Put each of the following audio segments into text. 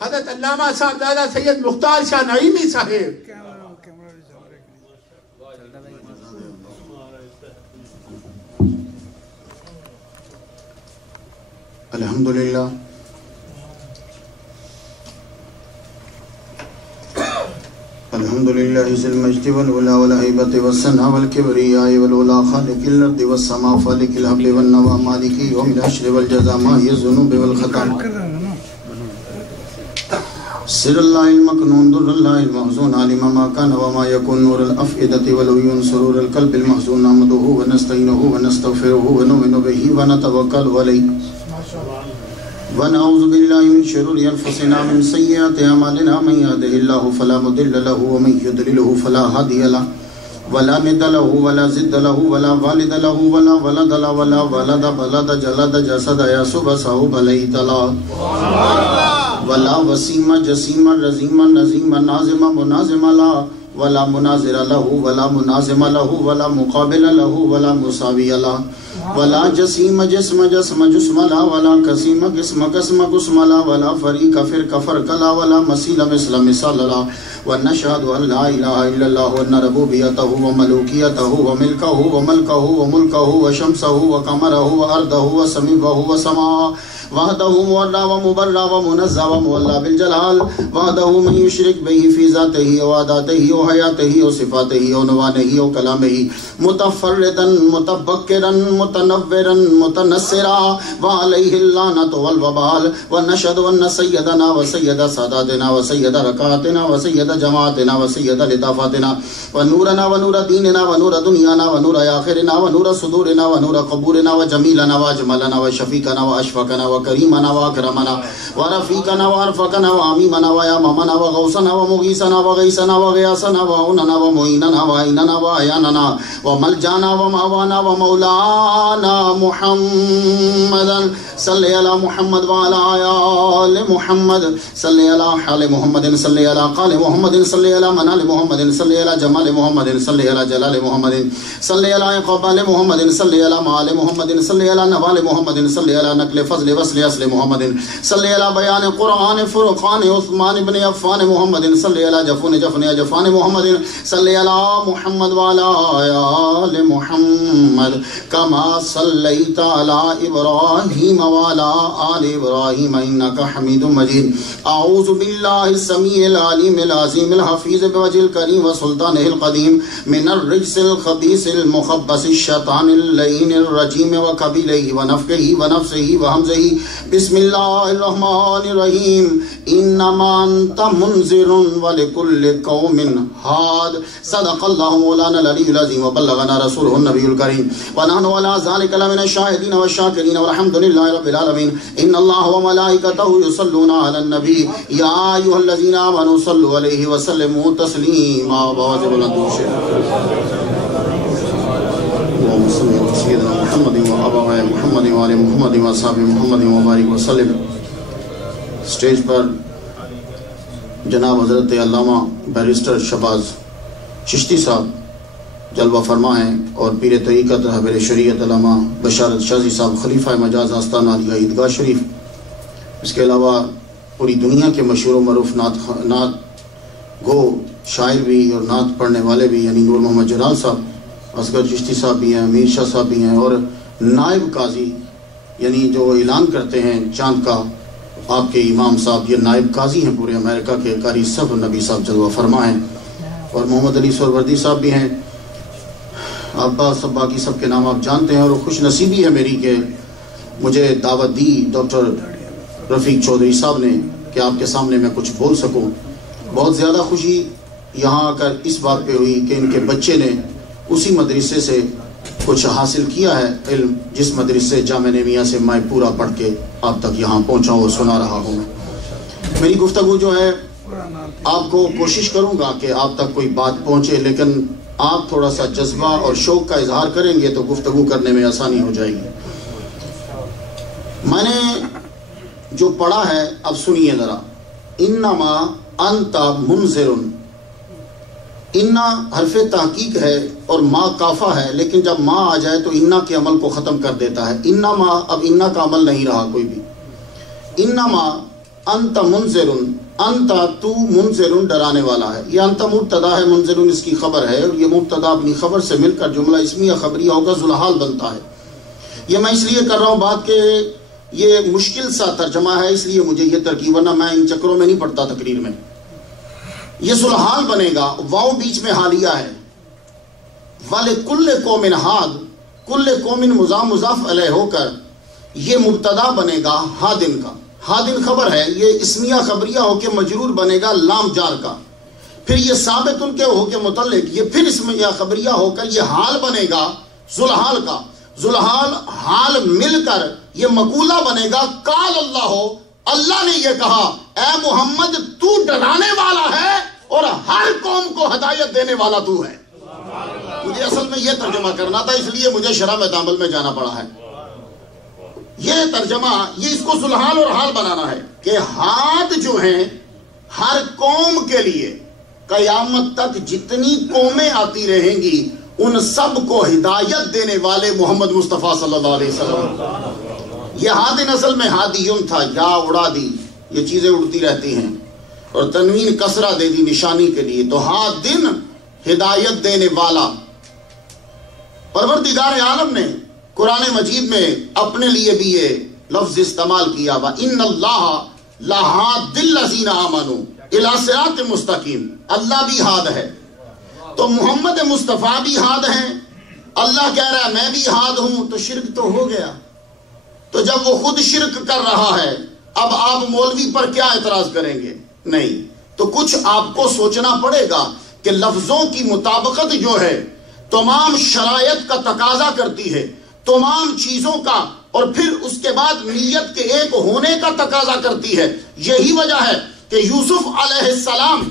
حضرت علامہ صاحب دادا سید مختار شاہ نعیمی صاحب الحمدللہ الحمدللہ ذی المجد والعلا والہیبت والثناء والکبریاء والعلا خالق الارض والسماء فالق الحب والنوى مالک یوم الحشر والجزاء ماہی الذنوب والخطا سر اللہ المکنون در اللہ المحزون علم ما کان وما یکن نور الافئدة والعیون سرور القلب المحزون نحمدہ ونستعینہ ونستغفرہ ونؤمن بہ ونتوکل علیہ ونعوذ باللہ من شرور انفسنا من سیئات اعمالنا من یهده اللہ فلا مضل له ومن یضلل فلا ہادی له ولا ند له ولا ضد له ولا والد له ولا ولد له ولا ولد بلد جلد جسد یسب صحب لیت لا ولا وسیم جسیم رزیم نظیم نازم منازم لا ولا مناظر له ولا منازم له ولا مقابل له ولا مساوی له ولا جسیم جسم جسم جسم لا ولا قسیم قسم قسم قسم لا ولا فریق فرق فرق لا ولا مسیل مثل مثال لا ونشهد ان لا الہ الا اللہ وان ربوبیتہ وملوکیتہ وملکہ وملکہ وملکہ وشمسہ وقمرہ وارضہ وسمیعہ وسماء وحدہ مورا ومبرا ومنزہ ومولا بالجلال وحدہ من یشرک بہ فی ذاتہ وعداتہ وحیاتہ وصفاتہ ونوانہ وکلامہ متفردا متبکرا متنورا متنصرا وعلیہ اللعنۃ والوبال ونشهد ان سیدنا وسید ساداتنا وسید رکعاتنا وسید جماعتنا وسید لطافاتنا ونورنا ونور دیننا ونور دنیانا ونور آخرنا ونور صدورنا ونور قبورنا وجمیلنا واجملنا وشفیقنا واشفقنا وکریمنا واکرمنا ورفیقنا وارفقنا وعمیمنا ویاممنا وغوثنا ومغیثنا وغیثنا وغیاثنا وعوننا ومعیننا وعیننا وعیاننا وملجانا ومعوانا ومولانا محمدا صلی علی محمد وعلی آل محمد صلی علی حال محمد صلی علی قال محمد صلی علی منال محمد صلی علی جمال محمد صلی علی جلال محمد صلی علی قبال محمد صلی علی معال محمد صلی علی نوال محمد صلی علی نقل فضل وصل اصل محمد صلی علی بیان قرآن فرقان عثمان بن عفان محمد صلی علی جفون جفن جفان محمد صلی علی محمد وعلی آل محمد کما صلیت علی ابراہیم وعلی آل ابراہیم انک حمید مجید اعوذ باللہ السمیع العلیم العظیم الحفیظ بوجہ الکریم وسلطانہ القدیم من الرجس الخبیث المخبث الشیطان اللعین الرجیم وقبیلہ ونفقہ ونفسہ وحمزہ بسم اللہ الرحمن الرحیم انما انت منذر ولکل قوم ہاد صدق اللہ مولانا العلی العظیم وبلغنا رسولہ النبی الکریم ونحن علی ذلک لمن الشاہدین والشاکرین والحمد للہ رب العالمین ان اللہ وملائکتہ یصلون علی النبی یا ایھا الذین آمنوا صلوا علیہ وسلموا تسلیما بواجب الدوش اللهم صل على سيدنا محمد وعلى محمد وعلى محمد وصحبه محمد وبارك وسلم. اسٹیج پر جناب حضرت علامہ بیرسٹر شہباز چشتی صاحب جلوہ فرما ہیں اور پیر طریقت رہبر شریعت علامہ بشارت شازی صاحب خلیفہ مجاز آستانہ علیہ عیدگاہ شریف. اس کے علاوہ پوری دنیا کے مشہور و معروف نعت گو شاعر بھی اور نعت پڑھنے والے بھی یعنی نور محمد جلال صاحب، اصغر چشتی صاحب بھی ہیں، امیر شاہ صاحب بھی ہیں، اور نائب قاضی یعنی جو اعلان کرتے ہیں چاند کا آپ کے امام صاحب، یہ نائب قاضی ہیں پورے امریکہ کے، قاری صف نبی صاحب جلوہ فرما ہیں، اور محمد علی سہروردی صاحب بھی ہیں. ابا سب باقی سب کے نام آپ جانتے ہیں. اور خوش نصیبی ہے میری کہ مجھے دعوت دی ڈاکٹر رفیق چودھری صاحب نے کہ آپ کے سامنے میں کچھ بول سکوں. بہت زیادہ خوشی یہاں آ کر اس بات پہ ہوئی کہ ان کے بچے نے اسی مدرسے سے کچھ حاصل کیا ہے علم جس مدرسے جامعہ نعمیہ سے میں پورا پڑھ کے آپ تک یہاں پہنچا ہوں اور سنا رہا ہوں. میری گفتگو جو ہے آپ کو کوشش کروں گا کہ آپ تک کوئی بات پہنچے، لیکن آپ تھوڑا سا جذبہ اور شوق کا اظہار کریں گے تو گفتگو کرنے میں آسانی ہو جائے گی. میں نے جو پڑھا ہے اب سنیے ذرا. انما انت منذر، انا حرف تحقیق ہے اور ما کافہ ہے، لیکن جب ما آ جائے تو انا کے عمل کو ختم کر دیتا ہے. انما اب انا کا عمل نہیں رہا کوئی بھی. انما انت منذرن، انت تو منذرن ڈرانے والا ہے. یہ انت مبتدا ہے، منذرن اس کی خبر ہے، اور یہ مبتدا اپنی خبر سے مل کر جملہ اسمیہ خبریہ ہوگا، ذوالحال بنتا ہے. یہ میں اس لیے کر رہا ہوں بات کہ یہ مشکل سا ترجمہ ہے، اس لیے مجھے یہ ترکیب، ورنہ میں ان چکروں میں نہیں پڑتا تقریر میں. یہ ذوالحال بنے گا، واو بیچ میں حالیہ ہے. وَلِكُلِّ قَوْمٍ ہاد، کل قوم مضاف علیہ ہو کر یہ مبتدا بنے گا ہادن کا. ہادن خبر ہے، یہ اسمیہ خبریہ ہو کے مجرور بنے گا لام جار کا. پھر یہ ثابت ان کے ہو کے متعلق، یہ پھر اسمیہ خبریہ ہو کر یہ حال بنے گا ذوالحال کا. ذوالحال حال مل کر یہ مقولہ بنے گا قال اللہ ہو، اللہ نے یہ کہا اے محمد تو ڈرانے والا ہے اور ہر قوم کو ہدایت دینے والا تو ہے. مجھے اصل میں یہ ترجمہ کرنا تھا، اس لیے مجھے شرح تعامل میں جانا پڑا ہے. یہ ترجمہ، یہ اس کو ذوالحال اور حال بنانا ہے کہ ہاد جو ہیں ہر قوم کے لیے قیامت تک جتنی قومیں آتی رہیں گی ان سب کو ہدایت دینے والے محمد مصطفیٰ صلی اللہ علیہ وسلم. یہ ہادن اصل میں ہادیون تھا، یا اڑا دی، یہ چیزیں اڑتی رہتی ہیں، اور تنوین کسرہ دے دی نشانی کے لیے، تو ہادن ہدایت دینے والا. پروردگار عالم نے قرآن مجید میں اپنے لیے بھی یہ لفظ استعمال کیا ہوا، ان اللہ لہاد الذین آمنوا الی صراط مستقیم. اللہ بھی ہاد ہے، تو محمد مصطفیٰ بھی ہاد ہیں. اللہ کہہ رہا ہے میں بھی ہاد ہوں، تو شرک تو ہو گیا. تو جب وہ خود شرک کر رہا ہے، اب آپ مولوی پر کیا اعتراض کریں گے؟ نہیں. تو کچھ آپ کو سوچنا پڑے گا کہ لفظوں کی مطابقت جو ہے تمام شرائط کا تقاضا کرتی ہے، تمام چیزوں کا، اور پھر اس کے بعد نیت کے ایک ہونے کا تقاضا کرتی ہے. یہی وجہ ہے کہ یوسف علیہ السلام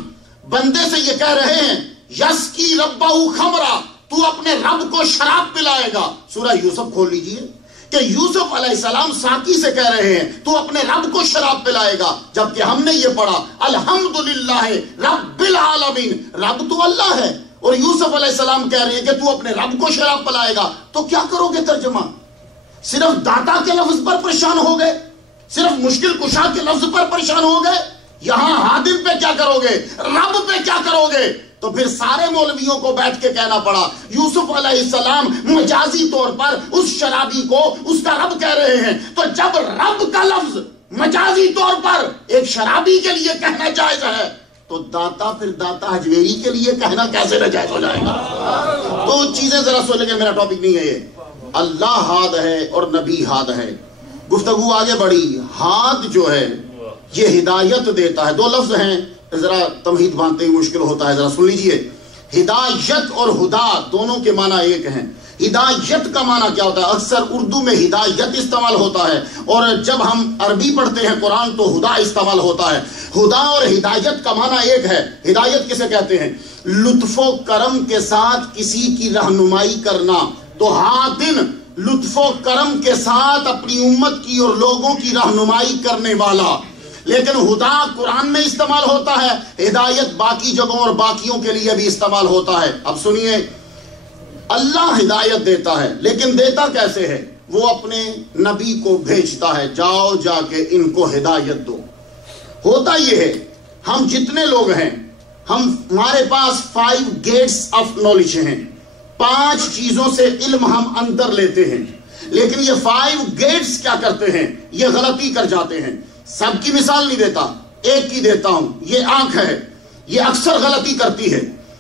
بندے سے یہ کہہ رہے ہیں یسکی ربہ خمرہ، تو اپنے رب کو شراب پلائے گا. سورہ یوسف کھول لیجئے کہ یوسف علیہ السلام ساقی سے کہہ رہے ہیں تو اپنے رب کو شراب پلائے گا، جبکہ ہم نے یہ پڑھا الحمدللہ رب العالمین، رب تو اللہ ہے، اور یوسف علیہ السلام کہہ رہے ہیں کہ تو اپنے رب کو شراب پلائے گا. تو کیا کرو گے ترجمہ؟ صرف داتا کے لفظ پر پریشان ہو گئے؟ صرف مشکل کشا کے لفظ پر پریشان ہو گئے؟ یہاں حادم پہ کیا کرو گے؟ رب پہ کیا کرو گے؟ تو پھر سارے مولویوں کو بیٹھ کے کہنا پڑا یوسف علیہ السلام مجازی طور پر اس شرابی کو اس کا رب کہہ رہے ہیں، تو جب رب کا لفظ مجازی طور پر ایک شرابی کے لیے کہنا جائز ہے تو داتا، پھر داتا حجویری کے لیے کہنا کیسے ناجائز ہو جائے گا؟ تو چیزیں ذرا سن لیں، میرا ٹاپک نہیں ہے یہ. اللہ ہاد ہے اور نبی ہاد ہے. گفتگو آگے بڑھی. ہاد جو ہے یہ ہدایت دیتا ہے. دو لفظ ہیں، ذرا تمہید باندھتے ہی مشکل ہوتا ہے، ذرا سن لیجئے. ہدایت اور ہدا دونوں کے معنی ایک ہیں. ہدایت کا معنی کیا ہوتا ہے؟ اکثر اردو میں ہدایت استعمال ہوتا ہے، اور جب ہم عربی پڑھتے ہیں قرآن تو ہدا استعمال ہوتا ہے. ہدا اور ہدایت کا معنی ایک ہے. ہدایت کسے کہتے ہیں؟ لطف و کرم کے ساتھ کسی کی رہنمائی کرنا. تو ہادن لطف و کرم کے ساتھ اپنی امت کی اور لوگوں کی رہنمائی کرنے والا. لیکن ہدا قرآن میں استعمال ہوتا ہے، ہدایت باقی جگہوں اور باقیوں کے لیے بھی استعمال ہوتا ہے. اب سنیے، اللہ ہدایت دیتا ہے، لیکن دیتا کیسے ہے؟ وہ اپنے نبی کو بھیجتا ہے، جاؤ جا کے ان کو ہدایت دو. ہوتا یہ ہے ہم جتنے لوگ ہیں، ہمارے پاس 5 گیٹس آف نالج ہیں، 5 چیزوں سے علم ہم اندر لیتے ہیں، لیکن یہ 5 گیٹس کیا کرتے ہیں؟ یہ غلطی کر جاتے ہیں. سب کی مثال نہیں دیتا، ایک کی دیتا ہوں. یہ آنکھ ہے، یہ اکثر غلطی کرتی ہے.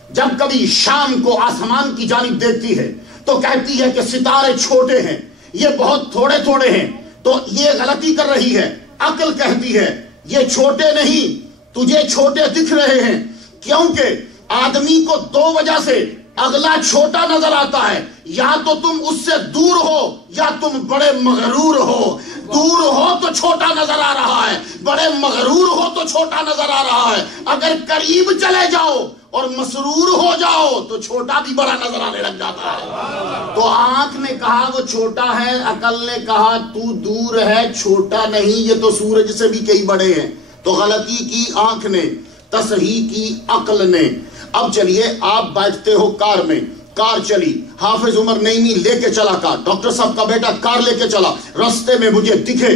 جب کبھی شام کو آسمان کی جانب دیکھتی ہے تو کہتی ہے کہ ستارے چھوٹے ہیں، یہ بہت تھوڑے تھوڑے ہیں، تو یہ غلطی کر رہی ہے. عقل کہتی ہے یہ چھوٹے نہیں، تجھے چھوٹے دکھ رہے ہیں، کیونکہ آدمی کو 2 وجہ سے اگلا چھوٹا نظر آتا ہے. یا تو تم اس سے دور ہو یا تم بڑے مغرور ہو. دور ہو تو چھوٹا نظر آ رہا ہے، بڑے مغرور ہو تو چھوٹا نظر آ رہا ہے. اگر قریب چلے جاؤ اور مسرور ہو جاؤ تو چھوٹا بھی بڑا نظر آنے لگ جاتا ہے. تو آنکھ نے کہا وہ چھوٹا ہے، عقل نے کہا تو دور ہے، چھوٹا نہیں، یہ تو سورج سے بھی کئی بڑے ہیں. تو غلطی کی آنکھ نے، تصحیح کی عقل نے. اب چلیے، آپ بیٹھتے ہو کار میں، کار چلی، حافظ عمر نعیمی لے کے چلا کار، ڈاکٹر صاحب کا بیٹا کار لے کے چلا، رستے میں مجھے دکھے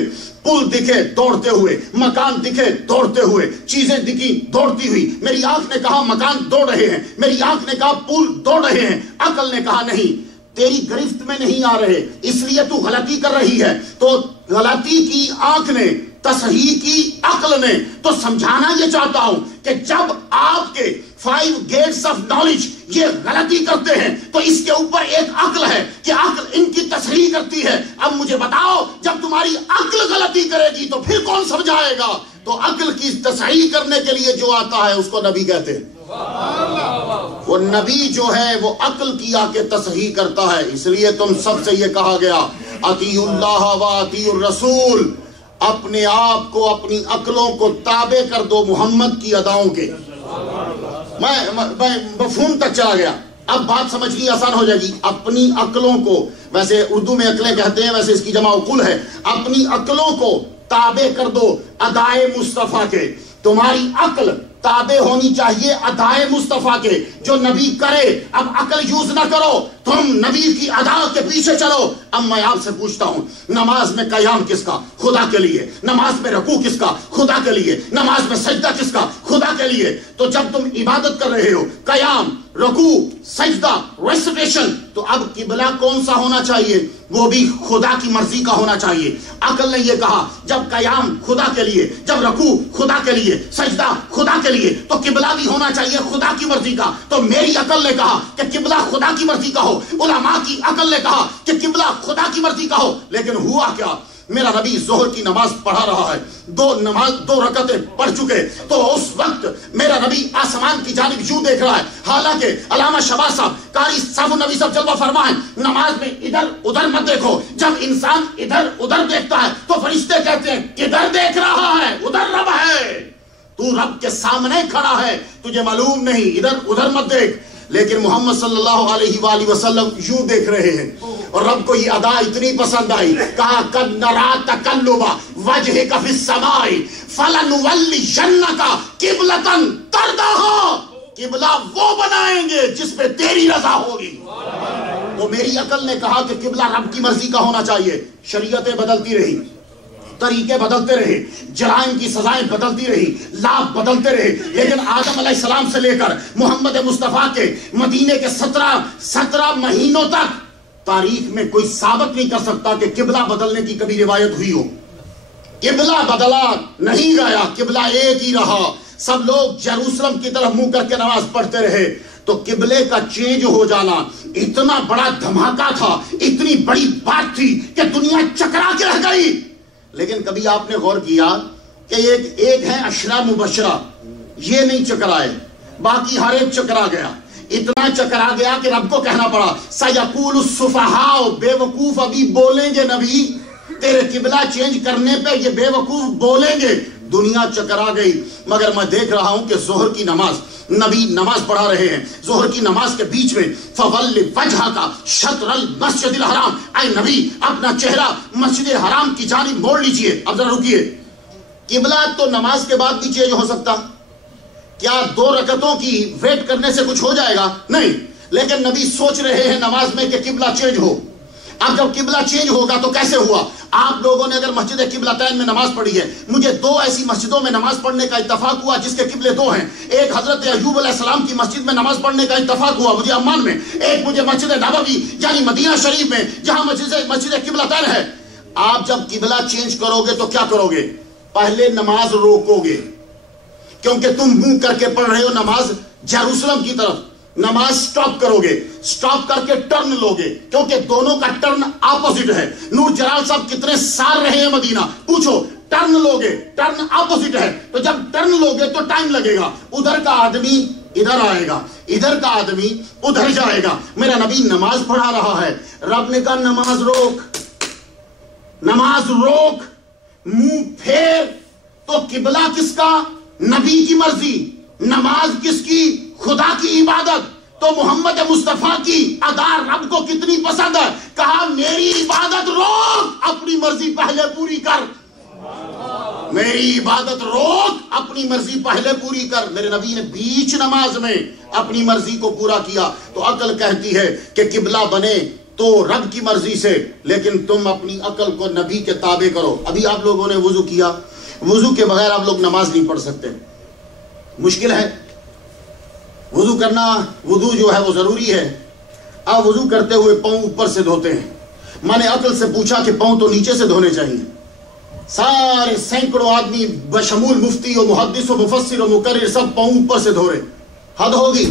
پل دکھے دوڑتے ہوئے، مکان دکھے دوڑتے ہوئے، چیزیں دکھی دوڑتی ہوئی، میری آنکھ نے کہا مکان دوڑ رہے ہیں، میری آنکھ نے کہا پل دوڑ رہے ہیں، عقل نے کہا نہیں، تیری گرفت میں نہیں آ رہے، اس لیے تو غلطی کر رہی ہے۔ تو غلطی کی آنکھ نے، تصحیح کی عقل نے، تو سمجھانا یہ چاہتا ہوں کہ جب آپ کے 5 گیٹس آف نالج یہ غلطی کرتے ہیں تو اس کے اوپر ایک عقل ہے کہ عقل ان کی تصحیح کرتی ہے۔ اب مجھے بتاؤ جب تمہاری عقل غلطی کرے گی تو پھر کون سمجھائے گا؟ تو عقل کی تصحیح کرنے کے لیے جو آتا ہے اس کو نبی کہتے ہیں۔ وہ نبی جو ہے وہ عقل کی آ کے تصحیح کرتا ہے۔ اس لیے تم سب سے یہ کہا گیا اطیعوا اللہ و اطیعوا الرسول، اپنے آپ کو، اپنی عقلوں کو تابع کر دو محمد کی اداؤں کے۔ میں مفہوم تک چلا گیا، اب بات سمجھنی آسان ہو جائے گی۔ اپنی عقلوں کو، ویسے اردو میں عقلیں کہتے ہیں، ویسے اس کی جمع عقول ہے، اپنی عقلوں کو تابع کر دو ادائے مصطفیٰ کے۔ تمہاری عقل تابع ہونی چاہیے ادائے مصطفیٰ کے، جو نبی کرے۔ اب عقل یوز نہ کرو، تم نبی کی ادا کے پیچھے چلو۔ اب میں آپ سے پوچھتا ہوں، نماز میں قیام کس کا؟ خدا کے لیے۔ نماز میں رکوع کس کا؟ خدا کے لیے۔ نماز میں سجدہ کس کا؟ خدا کے لیے۔ تو جب تم عبادت کر رہے ہو، قیام، رکوع، سجدہ، ریسیٹیشن، تو اب قبلہ کون سا ہونا چاہیے؟ وہ بھی خدا کی مرضی کا ہونا چاہیے۔ عقل نے یہ کہا جب قیام خدا کے لیے، جب رکوع خدا کے لیے، سجدہ خدا کے لیے، تو قبلہ بھی ہونا چاہیے خدا کی مرضی کا۔ تو میری عقل نے کہا کہ قبلہ خدا کی مرضی کا ہو، علماء کی عقل نے کہا کہ قبلہ خدا کی مرضی کا ہو۔ لیکن ہوا کیا؟ میرا نبی ظہر کی نماز پڑھا رہا ہے، دو رکعتیں پڑھ چکے، تو اس وقت میرا نبی آسمان کی جانب یوں دیکھ رہا ہے۔ حالانکہ علامہ شہباز صاحب، قاری صاحب النبی صاحب جلوہ فرمائیں، نماز میں ادھر ادھر مت دیکھو۔ جب انسان ادھر ادھر دیکھتا ہے تو فرشتے کہتے ہیں کدھر دیکھ رہا ہے؟ ادھر رب ہے، تو رب کے سامنے کھڑا ہے، تجھے معلوم نہیں، ادھر ادھر مت دیکھ۔ لیکن محمد صلی اللہ علیہ وآلہ وسلم یوں دیکھ رہے ہیں، اور رب کو یہ ادا اتنی پسند آئی، کہا قد نرا تقلب وجہک فی السماء فلنولینک قبلۃ ترضاھا، قبلہ وہ بنائیں گے جس پہ تیری رضا ہوگی۔ تو میری عقل نے کہا کہ قبلہ رب کی مرضی کا ہونا چاہیے۔ شریعتیں بدلتی رہی، طریقے بدلتے رہے، جرائم کی سزائیں بدلتی رہی، لاپ بدلتے رہے، لیکن آدم علیہ السلام سے لے کر محمد مصطفیٰ کے مدینے کے 17 مہینوں تک تاریخ میں کوئی ثابت نہیں کر سکتا کہ قبلہ بدلنے کی کبھی روایت ہوئی ہو۔ قبلہ بدلا نہیں گیا، قبلہ ایک ہی رہا۔ سب لوگ یروشلم کی طرف منہ کر کے نماز پڑھتے رہے۔ تو قبلے کا چینج ہو جانا اتنا بڑا دھماکہ تھا، اتنی بڑی بات تھی کہ دنیا چکرا کے رہ گئی۔ لیکن کبھی آپ نے غور کیا کہ ایک ہے عشرہ مبشرہ، یہ نہیں چکرائے، باقی ہر ایک چکرا گیا۔ اتنا چکرا گیا کہ رب کو کہنا پڑا سیقول السفہاء، بے وقوف ابھی بولیں گے نبی، تیرے قبلہ چینج کرنے پہ یہ بے وقوف بولیں گے۔ دنیا چکرا گئی۔ مگر میں دیکھ رہا ہوں کہ ظہر کی نماز، نبی نماز پڑھا رہے ہیں، ظہر کی نماز کے بیچ میں فَوَلِّ وَجْهَكَ شَطْرَ الْمَسْجِدِ الْحَرَامِ، اے نبی اپنا چہرہ مسجد حرام کی جانب موڑ لیجئے۔ اب ذرا رکیے، قبلہ تو نماز کے بعد بھی چینج ہو سکتا، کیا 2 رکعتوں کی ویٹ کرنے سے کچھ ہو جائے گا؟ نہیں، لیکن نبی سوچ رہے ہیں نماز میں کہ قبلہ چینج ہو۔ اب جب قبلہ چینج ہوگا تو کیسے ہوا؟ آپ لوگوں نے اگر مسجد قبلتین میں نماز پڑھی ہے، مجھے 2 ایسی مسجدوں میں نماز پڑھنے کا اتفاق ہوا جس کے قبلے 2 ہیں۔ ایک حضرت ایوب علیہ السلام کی مسجد میں نماز پڑھنے کا اتفاق ہوا مجھے عمان میں، ایک مجھے مسجد نبوی یعنی مدینہ شریف میں جہاں مسجد قبلتین ہے۔ آپ جب قبلہ چینج کرو گے تو کیا کرو گے؟ پہلے نماز روکو گے، کیونکہ تم منہ کر کے پڑھ رہے ہو نماز یروشلم کی طرف۔ نماز سٹاپ کرو گے، سٹاپ کر کے ٹرن لو گے، کیونکہ دونوں کا ٹرن اپوزٹ ہے۔ نور جلال صاحب کتنے سال رہے ہیں مدینہ، پوچھو، ٹرن لو گے، ٹرن اپوزٹ ہے، تو جب ٹرن لو گے تو ٹائم لگے گا۔ ادھر کا آدمی ادھر آئے گا، ادھر کا آدمی ادھر جائے گا۔ میرا نبی نماز پڑھا رہا ہے، رب نے کہا نماز روک، نماز روک، منہ پھیر۔ تو قبلہ کس کا؟ نبی کی مرضی۔ نماز کس کی؟ خدا کی عبادت۔ تو محمد مصطفیٰ کی ادا رب کو کتنی پسند ہے؟ کہا میری عبادت روک، اپنی مرضی پہلے پوری کر۔ میری عبادت روک، اپنی مرضی پہلے پوری کر۔ میرے نبی نے بیچ نماز میں اپنی مرضی کو پورا کیا۔ تو عقل کہتی ہے کہ قبلہ بنے تو رب کی مرضی سے، لیکن تم اپنی عقل کو نبی کے تابع کرو۔ ابھی آپ لوگوں نے وضو کیا، وضو کے بغیر آپ لوگ نماز نہیں پڑھ سکتے، مشکل ہے وضو کرنا۔ وضو جو ہے وہ ضروری ہے۔ آپ وضو کرتے ہوئے پاؤں اوپر سے دھوتے ہیں، میں نے عقل سے پوچھا کہ پاؤں تو نیچے سے دھونے چاہیے۔ سارے سینکڑوں آدمی بشمول مفتی و محدث و مفسر و مقرر سب پاؤں اوپر سے دھو رہے، حد ہوگی۔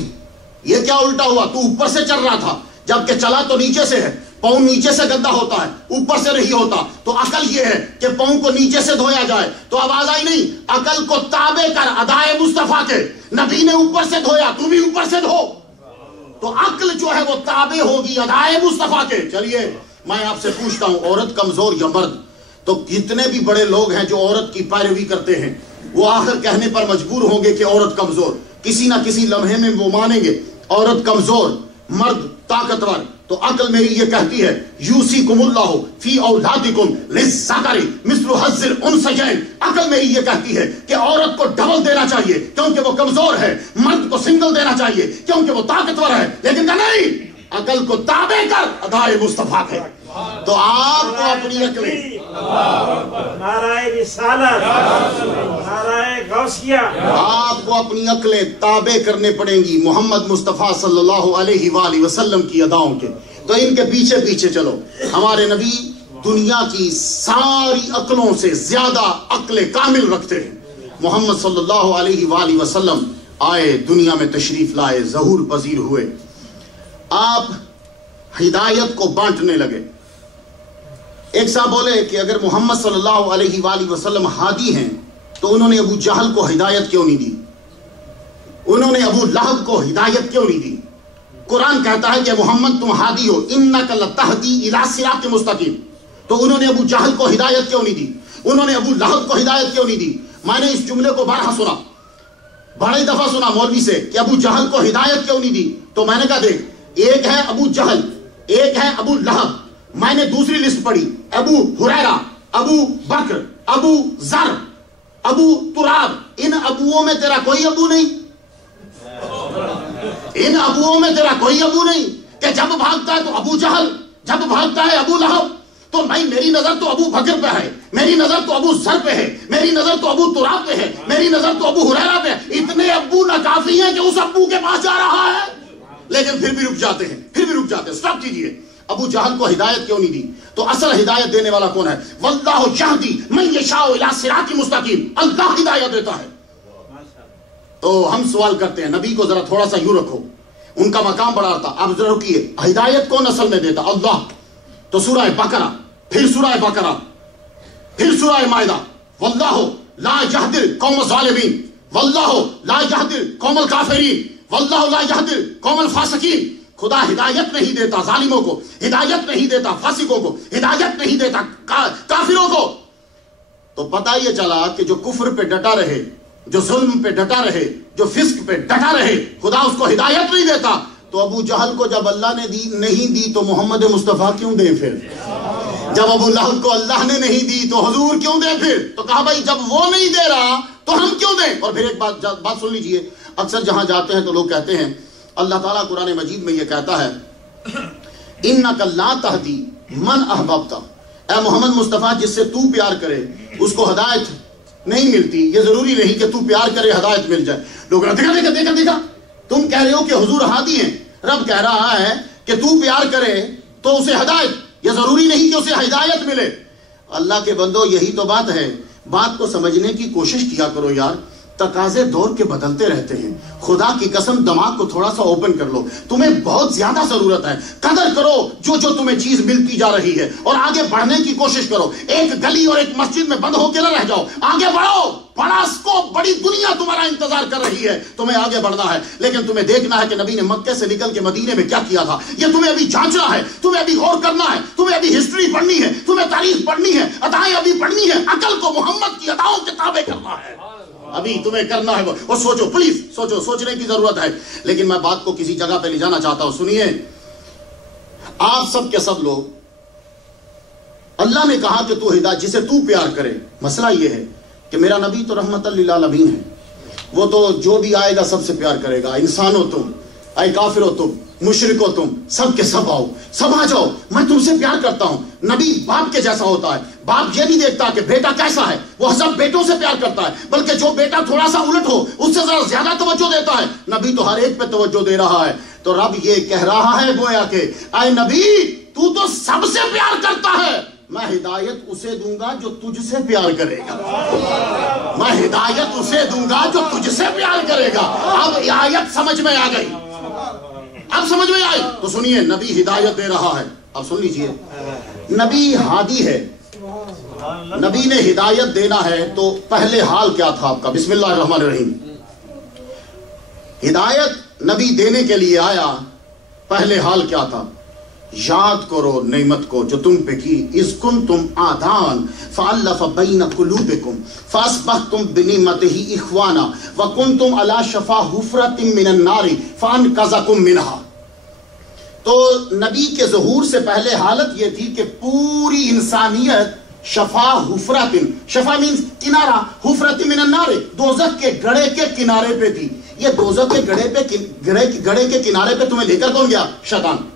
یہ کیا الٹا ہوا؟ تو اوپر سے چل رہا تھا جبکہ چلا تو نیچے سے ہے۔ پاؤں نیچے سے گندا ہوتا ہے، اوپر سے نہیں ہوتا۔ تو عقل یہ ہے کہ پاؤں کو نیچے سے دھویا جائے۔ تو آواز آئی نہیں؟ عقل کو تابع کر ادائے مصطفیٰ کے، نبی نے اوپر سے دھویا، تو بھی اوپر سے دھو۔ تو عقل جو ہے وہ تابع ہوگی ادائے مصطفیٰ کے۔ چلیے میں آپ سے پوچھتا ہوں، عورت کمزور یا مرد؟ تو جتنے بھی بڑے لوگ ہیں جو عورت کی پیروی کرتے ہیں وہ آخر کہنے پر مجبور ہوں گے کہ عورت کمزور، کسی نہ کسی لمحے میں وہ مانیں گے عورت کمزور، مرد طاقتور۔ تو عقل میری یہ کہتی ہے یوصیکم اللہ فی اولادکم للذکر مثل حظ الانثیین۔ عقل میری یہ کہتی ہے کہ عورت کو ڈبل دینا چاہیے کیونکہ وہ کمزور ہے، مرد کو سنگل دینا چاہیے کیونکہ وہ طاقتور ہے، لیکن نہیں، عقل کو تابع کر ادائے مصطفیٰ ہے۔ تو آپ کو اپنی عقلیں، نعرہ رسالت، نعرہ غوثیہ، آپ کو اپنی عقلیں تابع کرنے پڑیں گی محمد مصطفیٰ صلی اللہ علیہ وآلہ وسلم کی اداؤں کے۔ تو ان کے پیچھے پیچھے چلو۔ ہمارے نبی دنیا کی ساری عقلوں سے زیادہ عقل کامل رکھتے ہیں۔ محمد صلی اللہ علیہ وآلہ وسلم آئے، دنیا میں تشریف لائے، ظہور پذیر ہوئے، آپ ہدایت کو بانٹنے لگے۔ ایک صاحب بولے کہ اگر محمد صلی اللہ علیہ وآلہ وسلم ہادی ہیں تو انہوں نے ابو جہل کو ہدایت کیوں نہیں دی؟ انہوں نے ابو لہب کو ہدایت کیوں نہیں دی؟ قرآن کہتا ہے کہ محمد تم ہادی ہو، انک لتہدی الی صراط مستقیم۔ تو انہوں نے ابو جہل کو ہدایت کیوں نہیں دی؟ انہوں نے ابو لہب کو ہدایت کیوں نہیں دی؟ میں نے اس جملے کو بارہا سنا، بڑی دفعہ سنا مولوی سے کہ ابو جہل کو ہدایت کیوں نہیں دی۔ تو میں نے کہا دیکھ، ایک ہے ابو جہل، ایک ہے ابو لہب۔ میں نے دوسری لسٹ پڑھی، ابو ہریرہ، ابو بکر، ابو ذر، ابو تراب۔ ان ابوؤں میں تیرا کوئی ابو نہیں، ان ابوؤں میں تیرا کوئی ابو نہیں کہ جب بھاگتا ہے تو ابو جہل، جب بھاگتا ہے ابو لہب۔ تو نہیں، میری نظر تو ابو بکر پہ ہے، میری نظر تو ابو ذر پہ ہے، میری نظر تو ابو تراب پہ ہے، میری نظر تو ابو ہریرہ پہ ہے۔ اتنے ابو ناکافی ہیں کہ اس ابو کے پاس جا رہا ہے، لیکن پھر بھی رک جاتے ہیں، پھر بھی رک جاتے ہیں۔ سٹاپ کیجئے، ابو جہل کو ہدایت کیوں نہیں دی؟ تو اصل ہدایت دینے والا کون ہے؟ واللہ یہدی من یشاء الی صراط مستقیم۔ اللہ ہدایت دیتا ہے۔ تو ہم سوال کرتے ہیں، نبی کو ذرا تھوڑا سا یوں رکھو، ان کا مقام بڑا تھا، اب ذرا رکیے، ہدایت کون اصل میں دیتا؟ اللہ۔ تو سورہ بقرہ، پھر سورہ بقرہ، پھر سورہ مائدہ، واللہ لا یہدی القوم الظالمین، واللہ لا یہدی القوم الکافرین، واللہ لا یہدی القوم الفاسقین۔ خدا ہدایت نہیں دیتا ظالموں کو، ہدایت نہیں دیتا فاسقوں کو، ہدایت نہیں دیتا کافروں کو۔ تو پتہ یہ چلا کہ جو کفر پہ ڈٹا رہے، جو ظلم پہ ڈٹا رہے، جو فسق پہ ڈٹا رہے، خدا اس کو ہدایت نہیں دیتا۔ تو ابو جہل کو جب اللہ نے نہیں دی تو محمد مصطفیٰ کیوں دے؟ پھر جب ابو لہب کو اللہ نے نہیں دی تو حضور کیوں دے؟ پھر تو کہا بھائی جب وہ نہیں دے رہا تو ہم کیوں دیں؟ اور پھر ایک بات سن لیجئے، اکثر جہاں جاتے ہیں تو لوگ کہتے ہیں، اللہ تعالیٰ قرآن مجید میں یہ کہتا ہے انک لا تہدی من احببت، اے محمد مصطفیٰ جس سے تو پیار کرے اس کو ہدایت نہیں ملتی۔ یہ ضروری نہیں کہ تو پیار کرے ہدایت مل جائے۔ لوگ دیکھا تم کہہ رہے ہو کہ حضور ہادی ہیں، رب کہہ رہا ہے کہ تو پیار کرے تو اسے ہدایت، یہ ضروری نہیں کہ اسے ہدایت ملے۔ اللہ کے بندو یہی تو بات ہے، بات کو سمجھنے کی کوشش کیا کرو یار، تقاضے دور کے بدلتے رہتے ہیں۔ خدا کی قسم دماغ کو تھوڑا سا اوپن کر لو، تمہیں بہت زیادہ ضرورت ہے، قدر کرو جو تمہیں چیز ملتی جا رہی ہے اور آگے بڑھنے کی کوشش کرو۔ ایک گلی اور ایک مسجد میں بند ہو کے نہ رہ جاؤ، آگے بڑھو، بڑا اسکوپ، بڑی دنیا تمہارا انتظار کر رہی ہے، تمہیں آگے بڑھنا ہے۔ لیکن تمہیں دیکھنا ہے کہ نبی نے مکے سے نکل کے مدینے میں کیا کیا تھا، یہ تمہیں ابھی جانچنا ہے، تمہیں ابھی غور کرنا ہے، تمہیں ابھی ہسٹری پڑھنی ہے، تمہیں تاریخ پڑھنی ہے، ادائیں ابھی پڑھنی ہے، عقل کو محمد کی اداؤں کے تابع کرنا ہے، ابھی تمہیں کرنا ہے وہ۔ اور سوچو، پلیز سوچو، سوچنے کی ضرورت ہے۔ لیکن میں بات کو کسی جگہ پہ لے جانا چاہتا ہوں، سنیے۔ آپ سب کے سب لوگ، اللہ نے کہا کہ تو ہدایت جسے تو پیار کرے۔ مسئلہ یہ ہے کہ میرا نبی تو رحمت للعالمین ہے، وہ تو جو بھی آئے گا سب سے پیار کرے گا، انسانوں تم اے کافرو تم، مشرکو تم، سب کے سب آؤ، سب آ جاؤ، میں تم سے پیار کرتا ہوں۔ نبی باپ کے جیسا ہوتا ہے، باپ یہ نہیں دیکھتا کہ بیٹا کیسا ہے، وہ سب بیٹوں سے پیار کرتا ہے، بلکہ جو بیٹا تھوڑا سا الٹ ہو اس سے ذرا زیادہ توجہ دیتا ہے۔ نبی تو ہر ایک پہ توجہ دے رہا ہے، تو رب یہ کہہ رہا ہے گویا کہ اے نبی تو سب سے پیار کرتا ہے، میں ہدایت اسے دوں گا جو تجھ سے پیار کرے گا، میں ہدایت اسے دوں گا جو تجھ سے پیار کرے گا۔ اب آیت سمجھ میں آ گئی، اب سمجھ میں آئی تو سنیے، نبی ہدایت دے رہا ہے۔ اب سن لیجئے، نبی ہادی ہے، نبی نے ہدایت دینا ہے تو پہلے حال کیا تھا آپ کا؟ بسم اللہ الرحمن الرحیم۔ ہدایت نبی دینے کے لیے آیا، پہلے حال کیا تھا؟ یاد کرو نعمت کو جو تم پہ کی، اذ کنتم آدان فالف بین قلوبکم فاصبحتم بنعمتہ اخوانا وکنتم علی شفا حفرۃ من النار فانقذکم منہا۔ تو نبی کے ظہور سے پہلے حالت یہ تھی کہ پوری انسانیت شفا حفرۃ، شفا مینز کنارہ، حفرۃ من النار دوزخ کے گڑھے کے کنارے پہ تھی۔ یہ دوزخ کے گڑھے کے کنارے پہ تمہیں لے کر کون گیا؟ شیطان۔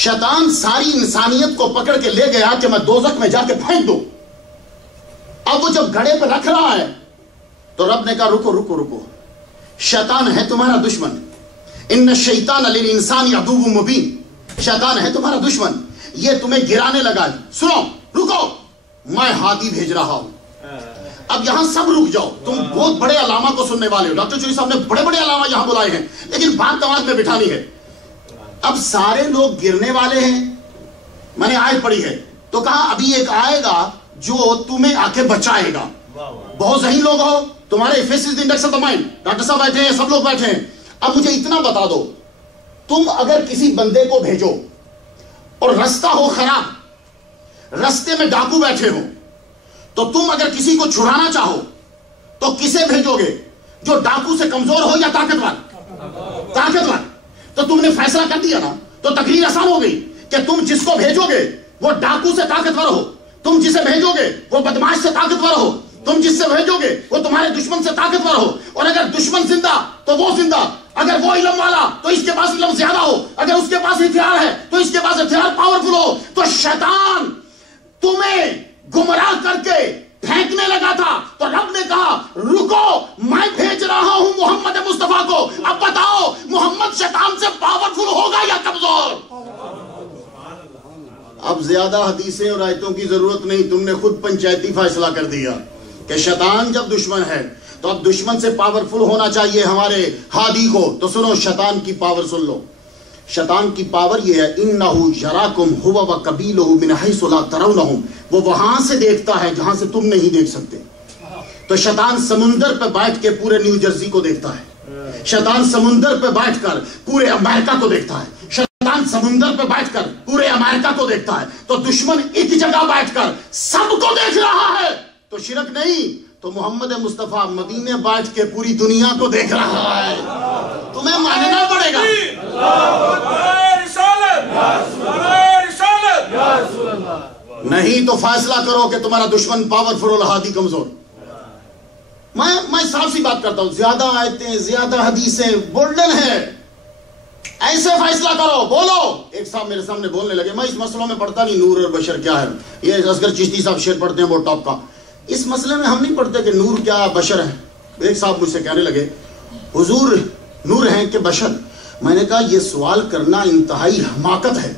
شیطان ساری انسانیت کو پکڑ کے لے گیا کہ میں دوزخ میں جا کے پھینک دوں۔ اب وہ جب گڑھے پہ رکھ رہا ہے تو رب نے کہا رکو رکو رکو، شیطان ہے تمہارا دشمن، ان الشیطان للانسان عدو مبین، شیطان ہے تمہارا دشمن، یہ تمہیں گرانے لگا ہے۔ سنو رکو، میں ہادی بھیج رہا ہوں۔ اب یہاں سب رک جاؤ، تم بہت بڑے علامہ کو سننے والے ہو، ڈاکٹر چوہری صاحب نے بڑے بڑے علامہ یہاں بلائے ہیں، لیکن بات دماغ میں بٹھانی ہے۔ اب سارے لوگ گرنے والے ہیں، میں نے آیت پڑھی ہے تو کہا ابھی ایک آئے گا جو تمہیں آ کے بچائے گا۔ بہت ذہین لوگ ہو، تمہارے face is the index of the mind, doctor صاحب بیٹھے ہیں، سب لوگ بیٹھے ہیں۔ اب مجھے اتنا بتا دو، تم اگر کسی بندے کو بھیجو اور رستہ ہو خراب، رستے میں ڈاکو بیٹھے ہو، تو تم اگر کسی کو چھڑانا چاہو تو کسے بھیجو گے؟ جو ڈاکو سے کمزور ہو یا طاقتور؟ طاقتور۔ تو تم نے فیصلہ کر دیا نا، تو تقریر آسان ہو گئی کہ تم جس کو بھیجو گے وہ ڈاکو سے طاقتور ہو، تم جسے بھیجو گے وہ بدماش سے طاقتور ہو، تم جس سے بھیجو گے وہ تمہارے دشمن سے طاقتور ہو، اور اگر دشمن زندہ تو وہ زندہ، اگر وہ علم والا تو اس کے پاس علم زیادہ ہو، اگر اس کے پاس ہتھیار ہے تو اس کے پاس ہتھیار پاورفل ہو۔ تو شیطان تمہیں گمراہ کر کے پھینکنے لگا تھا، تو رب نے کہا رکو، میں بھیج رہا ہوں محمد مصطفیٰ کو۔ اب بتاؤ محمد شیطان سے پاورفل ہوگا یا کمزور؟ اب زیادہ حدیثیں اور آیتوں کی ضرورت نہیں، تم نے خود پنچایتی فیصلہ کر دیا کہ شیطان جب دشمن ہے تو اب دشمن سے پاورفل ہونا چاہیے ہمارے ہادی کو۔ تو سنو شیطان کی پاور سن لو، شیطان کی پاور یہ ہے انہو یراکم ہوا وقبیلہ من حیث لا ترونہم، وہ وہاں سے دیکھتا ہے جہاں سے تم نہیں دیکھ سکتے۔ تو شیطان سمندر پہ بیٹھ کے پورے نیو جرسی کو دیکھتا ہے، شیطان سمندر پہ بیٹھ کر پورے امریکہ کو دیکھتا ہے، شیطان سمندر پہ بیٹھ کر پورے امریکہ کو دیکھتا ہے۔ تو دشمن ایک جگہ بیٹھ کر سب کو دیکھ رہا ہے، تو شرک نہیں تو محمد مصطفیٰ مدینے بیٹھ کے پوری دنیا کو دیکھ رہا ہے، تمہیں ماننا پڑے گا۔ نہیں تو فیصلہ کرو کہ تمہارا دشمن پاورفل اور ہادی کمزور۔ میں صاف سی بات کرتا ہوں، زیادہ آیتیں زیادہ حدیثیں بولڈن ہیں، ایسے فیصلہ کرو، بولو۔ ایک صاحب میرے سامنے بولنے لگے، میں اس مسئلوں میں پڑھتا نہیں نور اور بشر کیا ہے، یہ اصغر چشتی صاحب شعر پڑھتے ہیں بہت ٹاپ کا، اس مسئلے میں ہم نہیں پڑھتے کہ نور کیا بشر ہے۔ ایک صاحب مجھ سے کہنے لگے حضور نور ہیں کہ بشر؟ میں نے کہا یہ سوال کرنا انتہائی حماقت ہے۔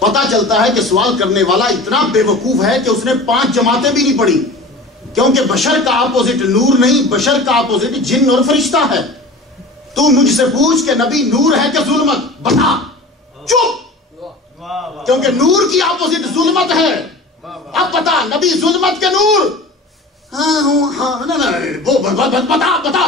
پتا چلتا ہے کہ سوال کرنے والا اتنا بے وقوف ہے کہ اس نے 5 جماعتیں بھی نہیں پڑھی، کیونکہ بشر کا اپوزٹ نور نہیں، بشر کا اپوزٹ جن اور فرشتہ ہے۔ تو مجھ سے پوچھ کہ نبی نور ہے کہ ظلمت، بتا، چپ، کیونکہ نور کی اپوزٹ ظلمت ہے۔ اب بتا نبی ظلمت کے نور؟ بتا۔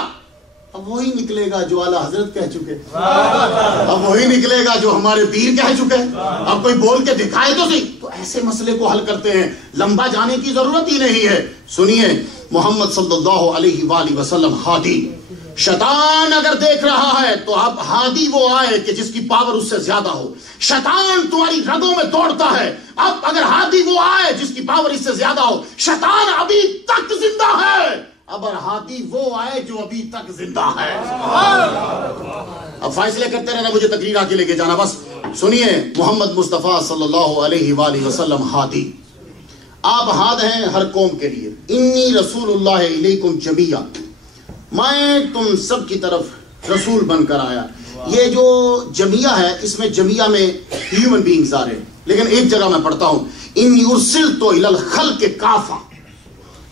اب وہی نکلے گا جو اعلیٰ حضرت کہہ چکے، اب وہی نکلے گا جو ہمارے پیر کہہ چکے۔ اب کوئی بول کے دکھائے تو صحیح۔ تو ایسے مسئلے کو حل کرتے ہیں، لمبا جانے کی ضرورت ہی نہیں ہے۔ سنیے، محمد صلی اللہ علیہ وآلہ وسلم ہادی، شیطان اگر دیکھ رہا ہے تو اب ہادی وہ آئے کہ جس کی پاور اس سے زیادہ ہو۔ شیطان تمہاری رگوں میں دوڑتا ہے، اب اگر ہادی وہ آئے جس کی پاور اس سے زیادہ ہو۔ شیطان ابھی تک زندہ ہے، ابر ہادی وہ آئے جو ابھی تک زندہ ہے. اب فیصلے کرتے رہنا، مجھے تقریر آ کے لے کے جانا. بس سنیے، محمد مصطفیٰ صلی اللہ علیہ وآلہ وسلم ہادی، آپ ہاد ہیں ہر قوم کے لیے. انی رسول اللہ علیکم جمیعا، میں تم سب کی طرف رسول بن کر آیا. یہ جو جمیعہ ہے، اس میں جمیعہ میں ہیومن بینگز آ رہے ہیں، لیکن ایک جگہ میں پڑھتا ہوں انی ارسلت الی الخلق کافہ.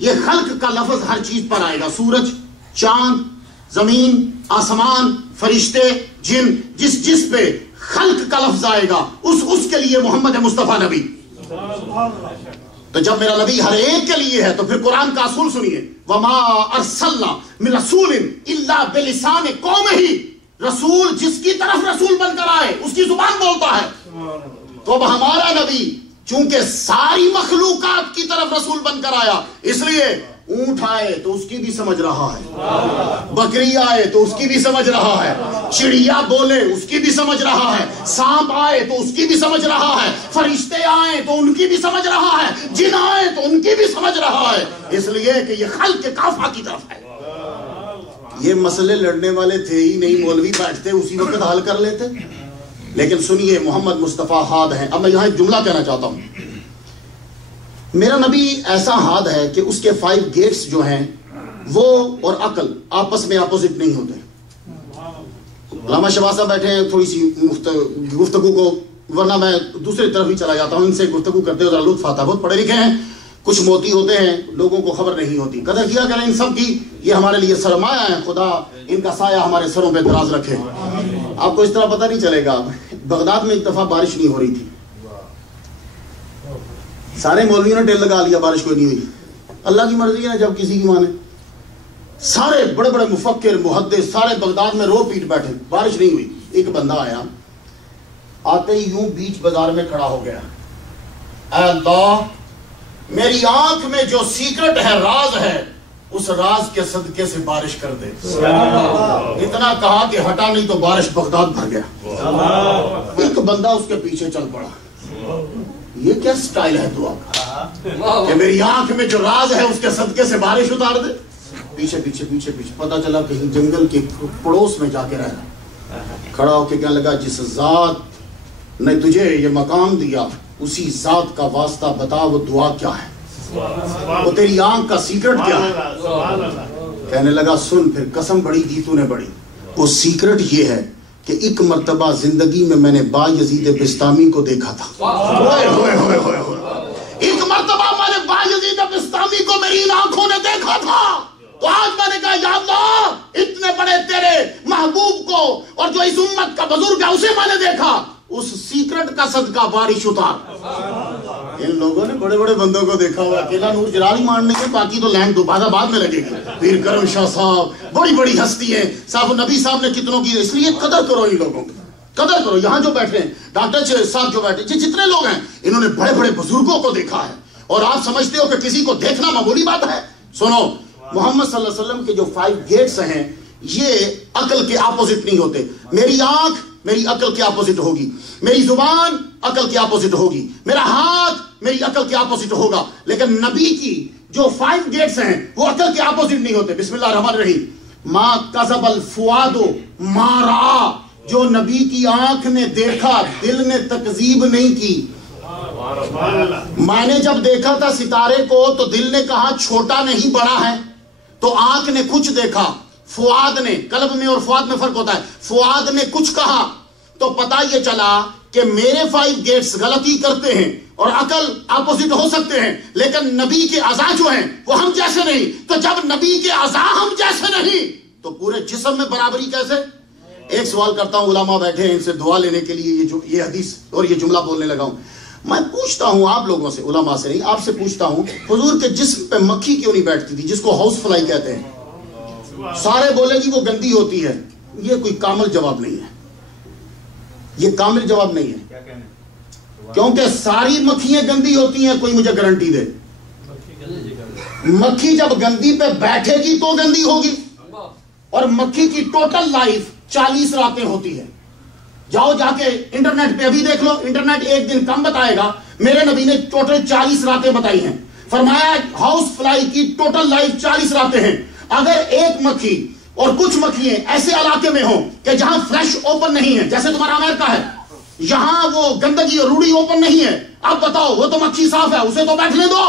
یہ خلق کا لفظ ہر چیز پر آئے گا، سورج، چاند، زمین، آسمان، فرشتے، جن، جس پہ خلق کا لفظ آئے گا اس کے لیے محمد مصطفیٰ نبی. تو جب میرا نبی ہر ایک کے لیے ہے تو پھر قرآن کا اصول سنیے، وما ارسلنا من رسول الا بلسان قومہ. رسول جس کی طرف رسول بن کر آئے اس کی زبان بولتا ہے. تو اب ہمارا نبی چونکہ ساری مخلوقات کی طرف رسول بن کر آیا، اس لیے اونٹ آئے تو اس کی بھی سمجھ رہا ہے، بکری آئے تو اس کی بھی سمجھ رہا ہے، چڑیا بولے اس کی بھی سمجھ رہا ہے، سانپ آئے تو اس کی بھی سمجھ رہا ہے، فرشتے آئے تو ان کی بھی سمجھ رہا ہے، جن آئے تو ان کی بھی سمجھ رہا ہے. اس لیے کہ یہ خلق کافہ کی طرف ہے. یہ مسئلے لڑنے والے تھے ہی نہیں، مولوی بیٹھتے اسی وقت حل کر لیتے. لیکن سنیے، محمد مصطفیٰ ہاد ہیں. اب میں یہاں ایک جملہ کہنا چاہتا ہوں. میرا نبی ایسا ہاد ہے کہ اس کے 5 گیٹس جو ہیں وہ اور عقل آپس میں اپوزٹ نہیں ہوتے. علامہ شہباز صاحب بیٹھے ہیں، تھوڑی سی گفتگو کو، ورنہ میں دوسری طرف ہی چلا جاتا ہوں. ان سے گفتگو کرتے ہو ذرا لطف آتا ہے. بہت پڑھے لکھے ہیں، کچھ موتی ہوتے ہیں، لوگوں کو خبر نہیں ہوتی. قدر کیا کریں ان سب کی، یہ ہمارے لیے سرمایہ ہے. خدا ان کا سایہ ہمارے سروں پہ دراز رکھے. آپ کو اس طرح پتہ نہیں چلے گا، بغداد میں ایک دفعہ بارش نہیں ہو رہی تھی. سارے مولویوں نے ٹیل لگا لیا، بارش کوئی نہیں ہوئی. اللہ کی مرضی ہے جب کسی کی مانے. سارے بڑے بڑے مفکر محدث سارے بغداد میں رو پیٹ بیٹھے، بارش نہیں ہوئی. ایک بندہ آیا، آتے ہی یوں بیچ بازار میں کھڑا ہو گیا، اے اللہ میری آنکھ میں جو سیکرٹ ہے، راز ہے، اس راز کے صدقے سے بارش کر دے. اتنا کہا کہ ہٹا نہیں تو بارش بغداد بھر گیا. ایک بندہ اس کے پیچھے چل پڑا. یہ کیا سٹائل ہے دعا کا کہ میری آنکھ میں جو راز ہے اس کے صدقے سے بارش اتار دے. پیچھے پیچھے پیچھے پیچھے پتا چلا کہیں جنگل کے پڑوس میں جا کے رہا. کھڑا ہو کے کہنے لگا، جس ذات نے تجھے یہ مقام دیا اسی ذات کا واسطہ بتا وہ دعا کیا ہے، وہ تیری آنکھ کا سیکرٹ کیا ہے. کہنے لگا سن، پھر قسم بڑی دی تو نے بڑی. وہ سیکرٹ یہ ہے کہ ایک مرتبہ زندگی میں نے بایزید بسطامی کو دیکھا تھا. ایک مرتبہ میں نے بایزید بسطامی کو میری ان آنکھوں نے دیکھا تھا. تو آج میں نے کہا یا اللہ اتنے بڑے تیرے محبوب کو اور جو اس امت کا بزرگ ہے اسے میں نے دیکھا، اس سیکرٹ کا صدقہ بارش اتار. ان لوگوں نے بڑے بڑے بندوں کو دیکھا ہوا، اکیلا نور جلال ہی ماننے کے، باقی تو لینڈ دوبارہ بعد میں لگے گی. پیر کرم شاہ صاحب بڑی بڑی ہستی ہیں، صاحب نبی صاحب نے کتنوں کی. اس لیے قدر کرو ان لوگوں کی، قدر کرو. یہاں جو بیٹھے ہیں، ڈاکٹر صاحب جو بیٹھے، جتنے لوگ ہیں، انہوں نے بڑے بڑے بزرگوں کو دیکھا ہے. اور آپ سمجھتے ہو کہ کسی کو دیکھنا معمولی بات ہے؟ سنو، محمد صلی اللہ علیہ وسلم کے جو 5 گیٹس ہیں یہ عقل کے اپوزٹ نہیں ہوتے. میری آنکھ میری عقل کے اپوزٹ ہوگی، میری زبان عقل کے اپوزٹ ہوگی، میرا ہاتھ میری عقل کے اپوزٹ ہوگا. لیکن نبی کی جو 5 گیٹس ہیں وہ عقل کے اپوزٹ نہیں ہوتے. بسم اللہ الرحمن الرحیم. ما کذب الفؤاد ما رأى، جو نبی کی آنکھ نے دیکھا دل نے تکذیب نہیں کی. میں نے جب دیکھا تھا ستارے کو تو دل نے کہا چھوٹا نہیں بڑا ہے، تو آنکھ نے کچھ دیکھا. فؤاد نے، قلب میں اور فؤاد میں فرق ہوتا ہے، فؤاد نے کچھ کہا تو پتہ یہ چلا کہ میرے 5 گیٹس غلطی کرتے ہیں اور عقل اپوزٹ ہو سکتے ہیں، لیکن نبی کے اعضاء جو ہیں وہ ہم جیسے نہیں. تو جب نبی کے اعضاء ہم جیسے نہیں تو پورے جسم میں برابری کیسے؟ ایک سوال کرتا ہوں، علماء بیٹھے ہیں ان سے دعا لینے کے لیے، یہ حدیث اور یہ جملہ بولنے لگا ہوں. میں پوچھتا ہوں آپ لوگوں سے، علماء سے نہیں، آپ سے پوچھتا ہوں، حضور کے جسم پہ مکھی کیوں نہیں بیٹھتی تھی جس کو ہاؤس فلائی کہتے ہیں؟ سارے بولے جی وہ گندی ہوتی ہے. یہ کوئی کامل جواب نہیں ہے، یہ کامل جواب نہیں ہے، کیونکہ ساری مکھیاں گندی ہوتی ہیں. کوئی مجھے گارنٹی دے، مکھی جب گندی پہ بیٹھے گی تو گندی ہوگی. اور مکھی کی ٹوٹل لائف 40 راتیں ہوتی ہے. جاؤ جا کے انٹرنیٹ پہ ابھی دیکھ لو، انٹرنیٹ ایک دن کم بتائے گا. میرے نبی نے ٹوٹل 40 راتیں بتائی ہیں. فرمایا ہاؤس فلائی کی ٹوٹل لائف 40 راتیں ہیں. اگر ایک مکھی اور کچھ مکھیاں ایسے علاقے میں ہوں کہ جہاں فریش اوپن نہیں ہے، جیسے تمہارا امریکہ ہے، یہاں وہ گندگی اور روڑی اوپن نہیں ہے، اب بتاؤ وہ تو مکھی صاف ہے، اسے تو بیٹھنے دو.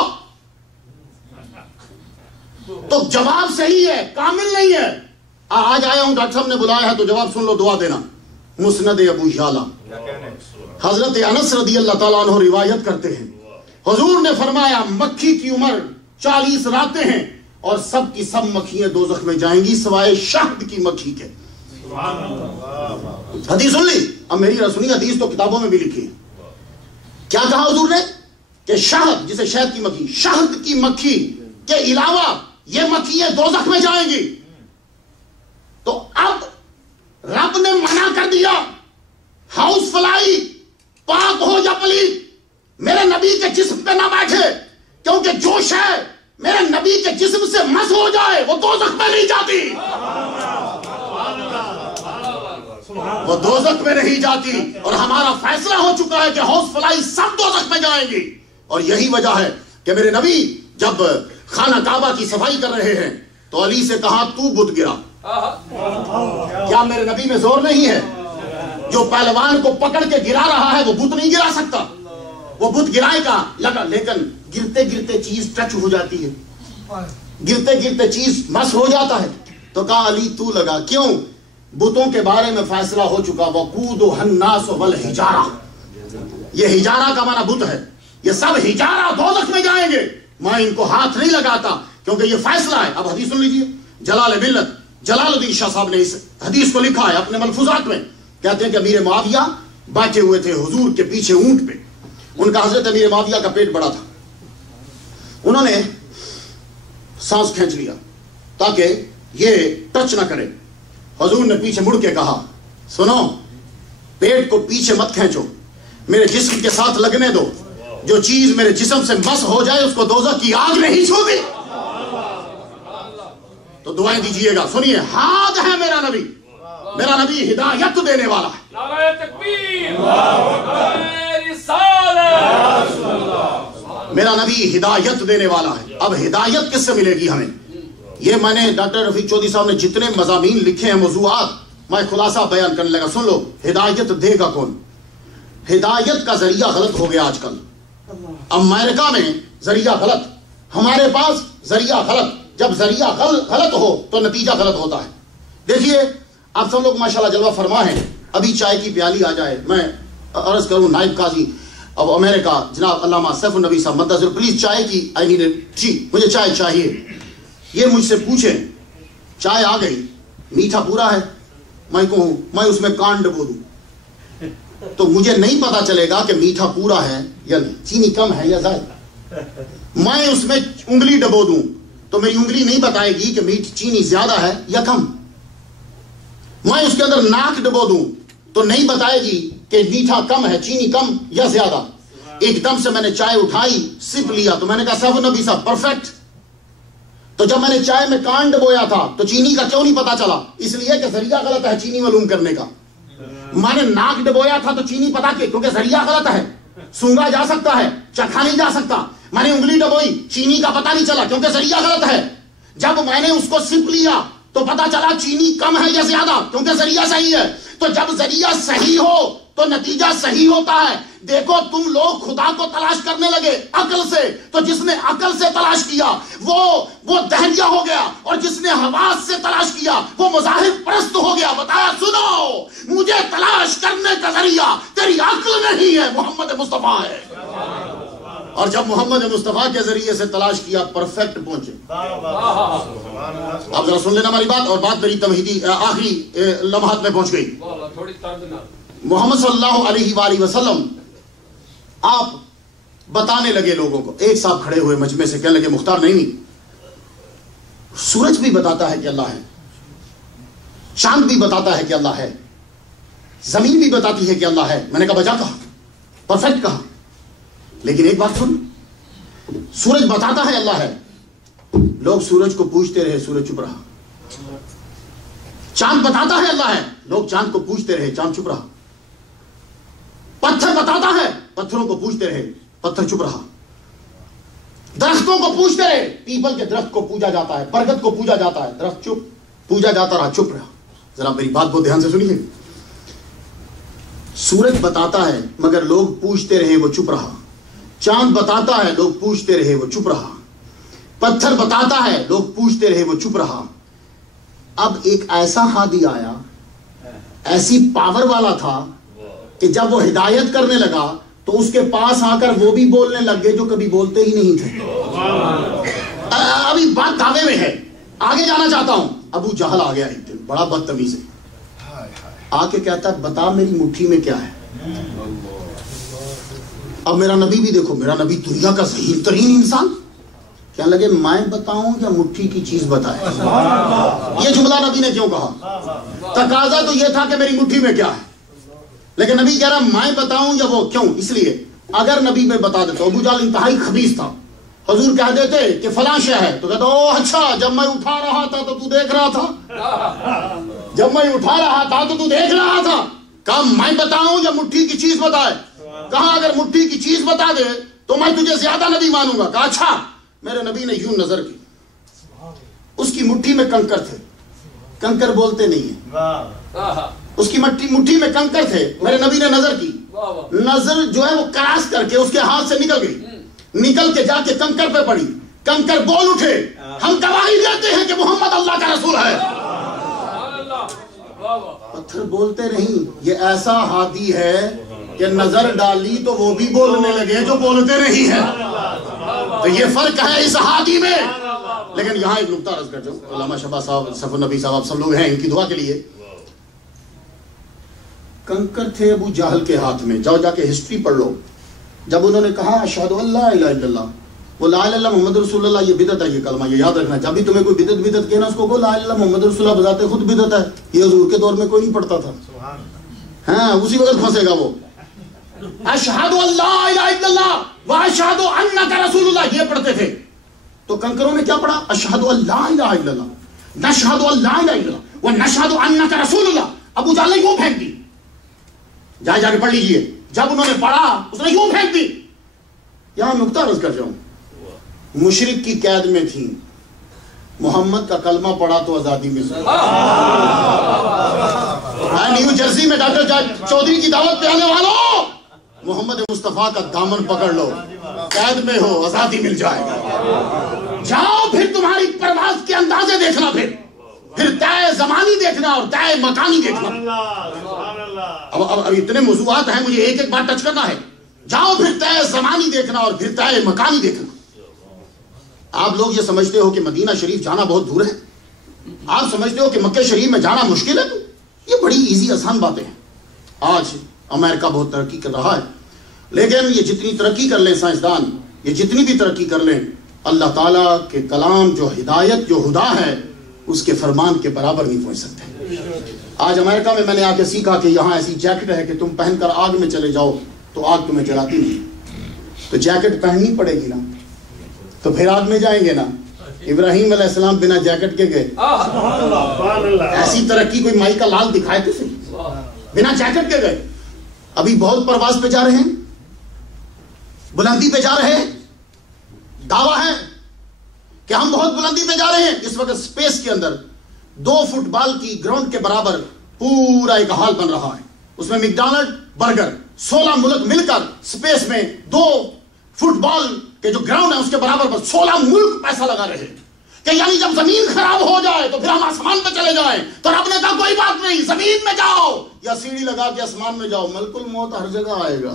تو جواب صحیح ہے، کامل نہیں ہے. آج آیا ہوں، ڈاکٹر صاحب نے بلایا ہے تو جواب سن لو، دعا دینا. مسند ابو یعلا حضرت انس رضی اللہ تعالیٰ عنہ روایت کرتے ہیں، حضور نے فرمایا مکھی کی عمر 40 راتیں ہیں اور سب کی سب مکھیاں دوزخ میں جائیں گی سوائے شہد کی مکھی کے. حدیث سن لی؟ اب میری رسولی حدیث تو کتابوں میں بھی لکھی ہے. کیا کہا حضور نے کہ شہد، جسے شہد کی مکھی، شہد کی مکھی کے علاوہ یہ مکھیاں دوزخ میں جائیں گی. تو اب رب نے منع کر دیا، ہاؤس فلائی پاک ہو یا پلیت میرے نبی کے جسم پہ نہ بیٹھے، کیونکہ جو شے میرے نبی کے جسم سے مس ہو جائے وہ دوزخ میں نہیں جاتی، وہ دوزخ میں نہیں جاتی. اور ہمارا فیصلہ ہو چکا ہے کہ ہاؤس فلائی سب دوزخ میں جائیں گی. اور یہی وجہ ہے کہ میرے نبی جب خانہ کعبہ کی صفائی کر رہے ہیں تو علی سے کہا تو بت گرا. کیا میرے نبی میں زور نہیں ہے؟ جو پہلوان کو پکڑ کے گرا رہا ہے وہ بت نہیں گرا سکتا، وہ بت گرائے گا لگا، لیکن گرتے گرتے چیز ٹچ ہو جاتی ہے، گرتے گرتے چیز مس ہو جاتا ہے. تو کہا علی تو لگا. کیوں؟ بتوں کے بارے میں فیصلہ ہو چکا، وقودھا الناس والحجارہ. یہ حجارہ کا معنی بت ہے، یہ سب حجارہ دوزخ میں جائیں گے. میں ان کو ہاتھ نہیں لگاتا کیونکہ یہ فیصلہ ہے. اب حدیث سن لیجیے. جلال ملت جلال الدین شاہ صاحب نے اس حدیث کو لکھا ہے اپنے ملفوظات میں. کہتے ہیں کہ امیر معاویہ بیٹھے ہوئے تھے حضور کے پیچھے اونٹ پہ. ان کا حضرت امیر معاویہ کا پیٹ بڑا تھا. انہوں نے سانس کھینچ لیا تاکہ یہ ٹچ نہ کرے. حضور نے پیچھے مڑ کے کہا سنو، پیٹ کو پیچھے مت کھینچو، میرے جسم کے ساتھ لگنے دو. جو چیز میرے جسم سے مس ہو جائے اس کو دوزخ کی آگ نہیں چھوتی. تو دعائیں دیجئے گا. سنیے، ہاتھ ہے میرا نبی، میرا نبی ہدایت دینے والا ہے. نعرہ تکبیر، رسالت، میرا نبی ہدایت دینے والا ہے. اب ہدایت کس سے ملے گی ہمیں؟ یہ میں نے ڈاکٹر رفیق چودھری صاحب نے جتنے مضامین لکھے ہیں، موضوعات، میں خلاصہ بیان کرنے لگا. سن لو، ہدایت دے گا کون؟ ہدایت کا ذریعہ غلط ہو گیا آج کل. امریکہ میں ذریعہ غلط، ہمارے پاس ذریعہ غلط. جب ذریعہ غلط ہو تو نتیجہ غلط ہوتا ہے. دیکھیے آپ سب لوگ ماشاءاللہ جلوہ فرما ہیں. ابھی چائے کی پیالی آ جائے، میں عرض کروں نائب قاضی اب امریکہ جناب علامہ سیف النبی صاحب منتظر، پلیز چائے کی آئی نیڈ، جی مجھے چائے چاہیے. یہ مجھ سے پوچھیں چائے آ گئی، میٹھا پورا ہے، میں کہوں میں اس میں کان ڈبو دوں تو مجھے نہیں پتا چلے گا کہ میٹھا پورا ہے یا نہیں، چینی کم ہے یا زیادہ. میں اس میں انگلی ڈبو دوں تو میری انگلی نہیں بتائے گی کہ چینی زیادہ ہے یا کم. میں اس کے اندر ناک ڈبو دوں تو نہیں بتائے گی کہ میٹھا کم ہے، چینی کم یا زیادہ. ایک دم سے میں نے چائے اٹھائی، سپ لیا تو میں نے کہا سیف النبی صاحب پرفیکٹ. تو جب میں نے چائے میں کان ڈبویا تھا تو چینی کا کیوں نہیں پتا چلا؟ اس لیے کہ ذریعہ غلط ہے چینی معلوم کرنے کا. میں نے ناک ڈبویا تھا تو چینی پتا کیونکہ ذریعہ غلط ہے، سونگا جا سکتا ہے، چکھا نہیں جا سکتا. میں نے انگلی ڈبوئی، چینی کا پتا نہیں چلا کیونکہ ذریعہ غلط ہے. جب میں نے اس کو سپ لیا تو پتا چلا چینی کم ہے یا زیادہ کیونکہ ذریعہ صحیح ہے. تو جب ذریعہ صحیح ہو تو نتیجہ صحیح ہوتا ہے. دیکھو تم لوگ خدا کو تلاش کرنے لگے عقل سے، تو جس نے عقل سے تلاش کیا وہ دہریہ ہو گیا، اور جس نے حواس سے تلاش کیا وہ مذاہب پرست ہو گیا. بتایا سنو، مجھے تلاش کرنے کا ذریعہ تیری عقل نہیں ہے، محمد مصطفیٰ ہے. اور جب محمد مصطفیٰ کے ذریعے سے تلاش کیا پرفیکٹ پہنچے. اب ذرا سن لینا ہماری بات، اور بات میری تمہیدی آخری لمحات میں پہنچ گئی. محمد صلی اللہ علیہ وآلہ وسلم آپ بتانے لگے لوگوں کو. ایک صاحب کھڑے ہوئے مجمع سے کہنے لگے مختار نہیں، سورج بھی بتاتا ہے کہ اللہ ہے، چاند بھی بتاتا ہے کہ اللہ ہے، زمین بھی بتاتی ہے کہ اللہ ہے. میں نے کہا بجا کہا، پرفیکٹ کہا، لیکن ایک بات سن، سورج بتاتا ہے اللہ ہے، لوگ سورج کو پوچھتے رہے، سورج چپ رہا. چاند بتاتا ہے اللہ ہے، لوگ چاند کو پوچھتے رہے، چاند چپ رہا. پتھر بتاتا ہے، پتھروں کو پوچھتے رہے، پتھر چپ رہا. درختوں کو پوجتے رہے. پیپل کے درخت کو پوجا جاتا ہے, برگد کو پوجا جاتا ہے, درخت چپ, پوجا جاتا رہا, چپ رہا. ذرا میری بات بہت دھیان سے سنیے. سورج بتاتا ہے مگر لوگ پوجتے رہے, وہ چپ رہا. چاند بتاتا ہے, لوگ پوجتے رہے, وہ چپ رہا. پتھر بتاتا ہے, لوگ پوجتے رہے, وہ چپ رہا. اب ایک ایسا ہادی آیا, ایسی پاور والا تھا کہ جب وہ ہدایت کرنے لگا تو اس کے پاس آ کر وہ بھی بولنے لگ گئے جو کبھی بولتے ہی نہیں تھے. ابھی بات دعوے میں ہے, آگے جانا چاہتا ہوں. ابو جہل آ گیا ایک دن, بڑا بدتمیز ہے, آ کے کہتا ہے بتا میری مٹھی میں کیا ہے. اب میرا نبی بھی دیکھو, میرا نبی دنیا کا ذہین ترین انسان, کیا لگے میں بتاؤں یا مٹھی کی چیز بتائے. یہ جملہ نبی نے کیوں کہا؟ تقاضا تو یہ تھا کہ میری مٹھی میں کیا ہے, لیکن نبی کہہ رہا میں بتاؤں یا وہ. کیوں؟ اس لیے اگر نبی میں بتا دیتا. ابو جہل انتہائی خبیث تھا. حضور کہہ دیتے کہ فلاں شے ہے تو کہتا او اچھا, جب میں اٹھا رہا تھا تو تو دیکھ رہا تھا, جب میں اٹھا رہا تھا تو تو دیکھ رہا تھا. کہا میں بتاؤں یا مٹھی کی چیز بتائے؟ کہا اگر مٹھی کی چیز بتا دے تو میں تجھے زیادہ نبی مانوں گا. کہا اچھا. میرے نبی نے یوں نظر کی, اس کی مٹھی میں کنکر تھے. کنکر بولتے نہیں ہیں, اس کی مٹھی میں کنکر تھے. میرے نبی نے نظر کی, نظر جو ہے وہ کراس کر کے اس کے ہاتھ سے نکل گئی, نکل کے جا کے کنکر پہ پڑی. کنکر بول اٹھے, ہم گواہی دیتے ہیں کہ محمد اللہ کا رسول ہے. پتھر بولتے نہیں. یہ ایسا ہادی ہے کہ نظر ڈالی تو وہ بھی بولنے لگے جو بولتے نہیں ہیں. تو یہ فرق ہے اس ہادی میں. لیکن یہاں ایک نقطہ عرض کرتا ہوں. علامہ شبا صاحب, سفر نبی صاحب, آپ سب لوگ ہیں, ان کی دعا کے لیے. کنکر تھے ابو جہل کے ہاتھ میں. جاؤ جا کے ہسٹری پڑھ لو. جب انہوں نے کہا اشہد ان لا الہ الا اللہ, وہ لا الہ الا اللہ محمد رسول اللہ, یہ بدعت ہے, یہ کلمہ یہ یاد رکھنا. جب بھی تمہیں کوئی بدعت کہنا, اس کو لا الہ الا اللہ محمد رسول اللہ بذات خود بدعت ہے. یہ حضور کے دور میں کوئی نہیں پڑھتا تھا. ہاں, اسی وقت پھنسے گا وہ. اشہد ان لا الہ الا اللہ واشہد انک رسول اللہ, یہ پڑھتے تھے. تو کنکروں نے کیا پڑھا؟ اشہد ان لا الہ الا اللہ نشہد ان لا الہ الا اللہ ونشہد انک رسول اللہ. ابو جہل نے یوں پھینک دی. جائے جا کے پڑھ لیجئے. جب انہوں نے پڑھا اس نے یوں پھینک دی. یہاں نقطہ عرض کر جاؤں. مشرک کی قید میں تھی, محمد کا کلمہ پڑھا تو آزادی میں. نیو جرسی میں ڈاکٹر چودھری کی دعوت پہ آنے والوں, محمد مصطفیٰ کا دامن پکڑ لو, قید میں ہو آزادی مل جائے گا. جاؤ پھر تمہاری پرواز کے اندازے دیکھنا, پھر طے زمانی دیکھنا اور طے مکانی دیکھنا. اب اتنے موضوعات ہیں, مجھے ایک ایک بات ٹچ کرنا ہے. جاؤ پھر طے زمانی دیکھنا اور پھر طے مکانی دیکھنا. آپ لوگ یہ سمجھتے ہو کہ مدینہ شریف جانا بہت دور ہے, آپ سمجھتے ہو کہ مکہ شریف میں جانا مشکل ہے. یہ بڑی ایزی آسان باتیں ہیں. آج امریکہ بہت ترقی کر رہا ہے, لیکن یہ جتنی ترقی کر لیں سائنسدان, یہ جتنی بھی ترقی کر لیں, اللہ تعالیٰ کے کلام جو ہدایت جو ہدا ہے اس کے فرمان کے برابر نہیں پہنچ سکتے. آج امریکہ میں نے آ کے سیکھا کہ یہاں ایسی جیکٹ ہے کہ تم پہن کر آگ میں چلے جاؤ تو آگ تمہیں جلاتی نہیں. تو جیکٹ پہننی پڑے گی نا, تو پھر آگ میں جائیں گے نا. ابراہیم علیہ السلام بنا جیکٹ کے گئے. ایسی ترقی کوئی مائی کا لال دکھائے تو صحیح, بنا جیکٹ کے گئے. ابھی بہت پرواز پہ جا رہے ہیں, بلندی پہ جا رہے ہیں. دعویٰ ہے کہ ہم بہت بلندی پہ جا رہے ہیں. اس وقت سپیس کے اندر 2 فٹ بال کی گراؤنڈ کے برابر پورا ایک ہال بن رہا ہے. اس میں میکڈونلڈ, برگر, 16 ملک مل کر سپیس میں 2 فٹ بال کے جو گراؤنڈ ہے اس کے برابر 16 ملک پیسہ لگا رہے ہیں. کہ یعنی جب زمین خراب ہو جائے تو پھر ہم آسمان پہ چلے جائیں. تو رب نے کہا کوئی بات نہیں, زمین میں جاؤ یا سیڑھی لگا کے آسمان میں جاؤ, ملک الموت ہر جگہ آئے گا,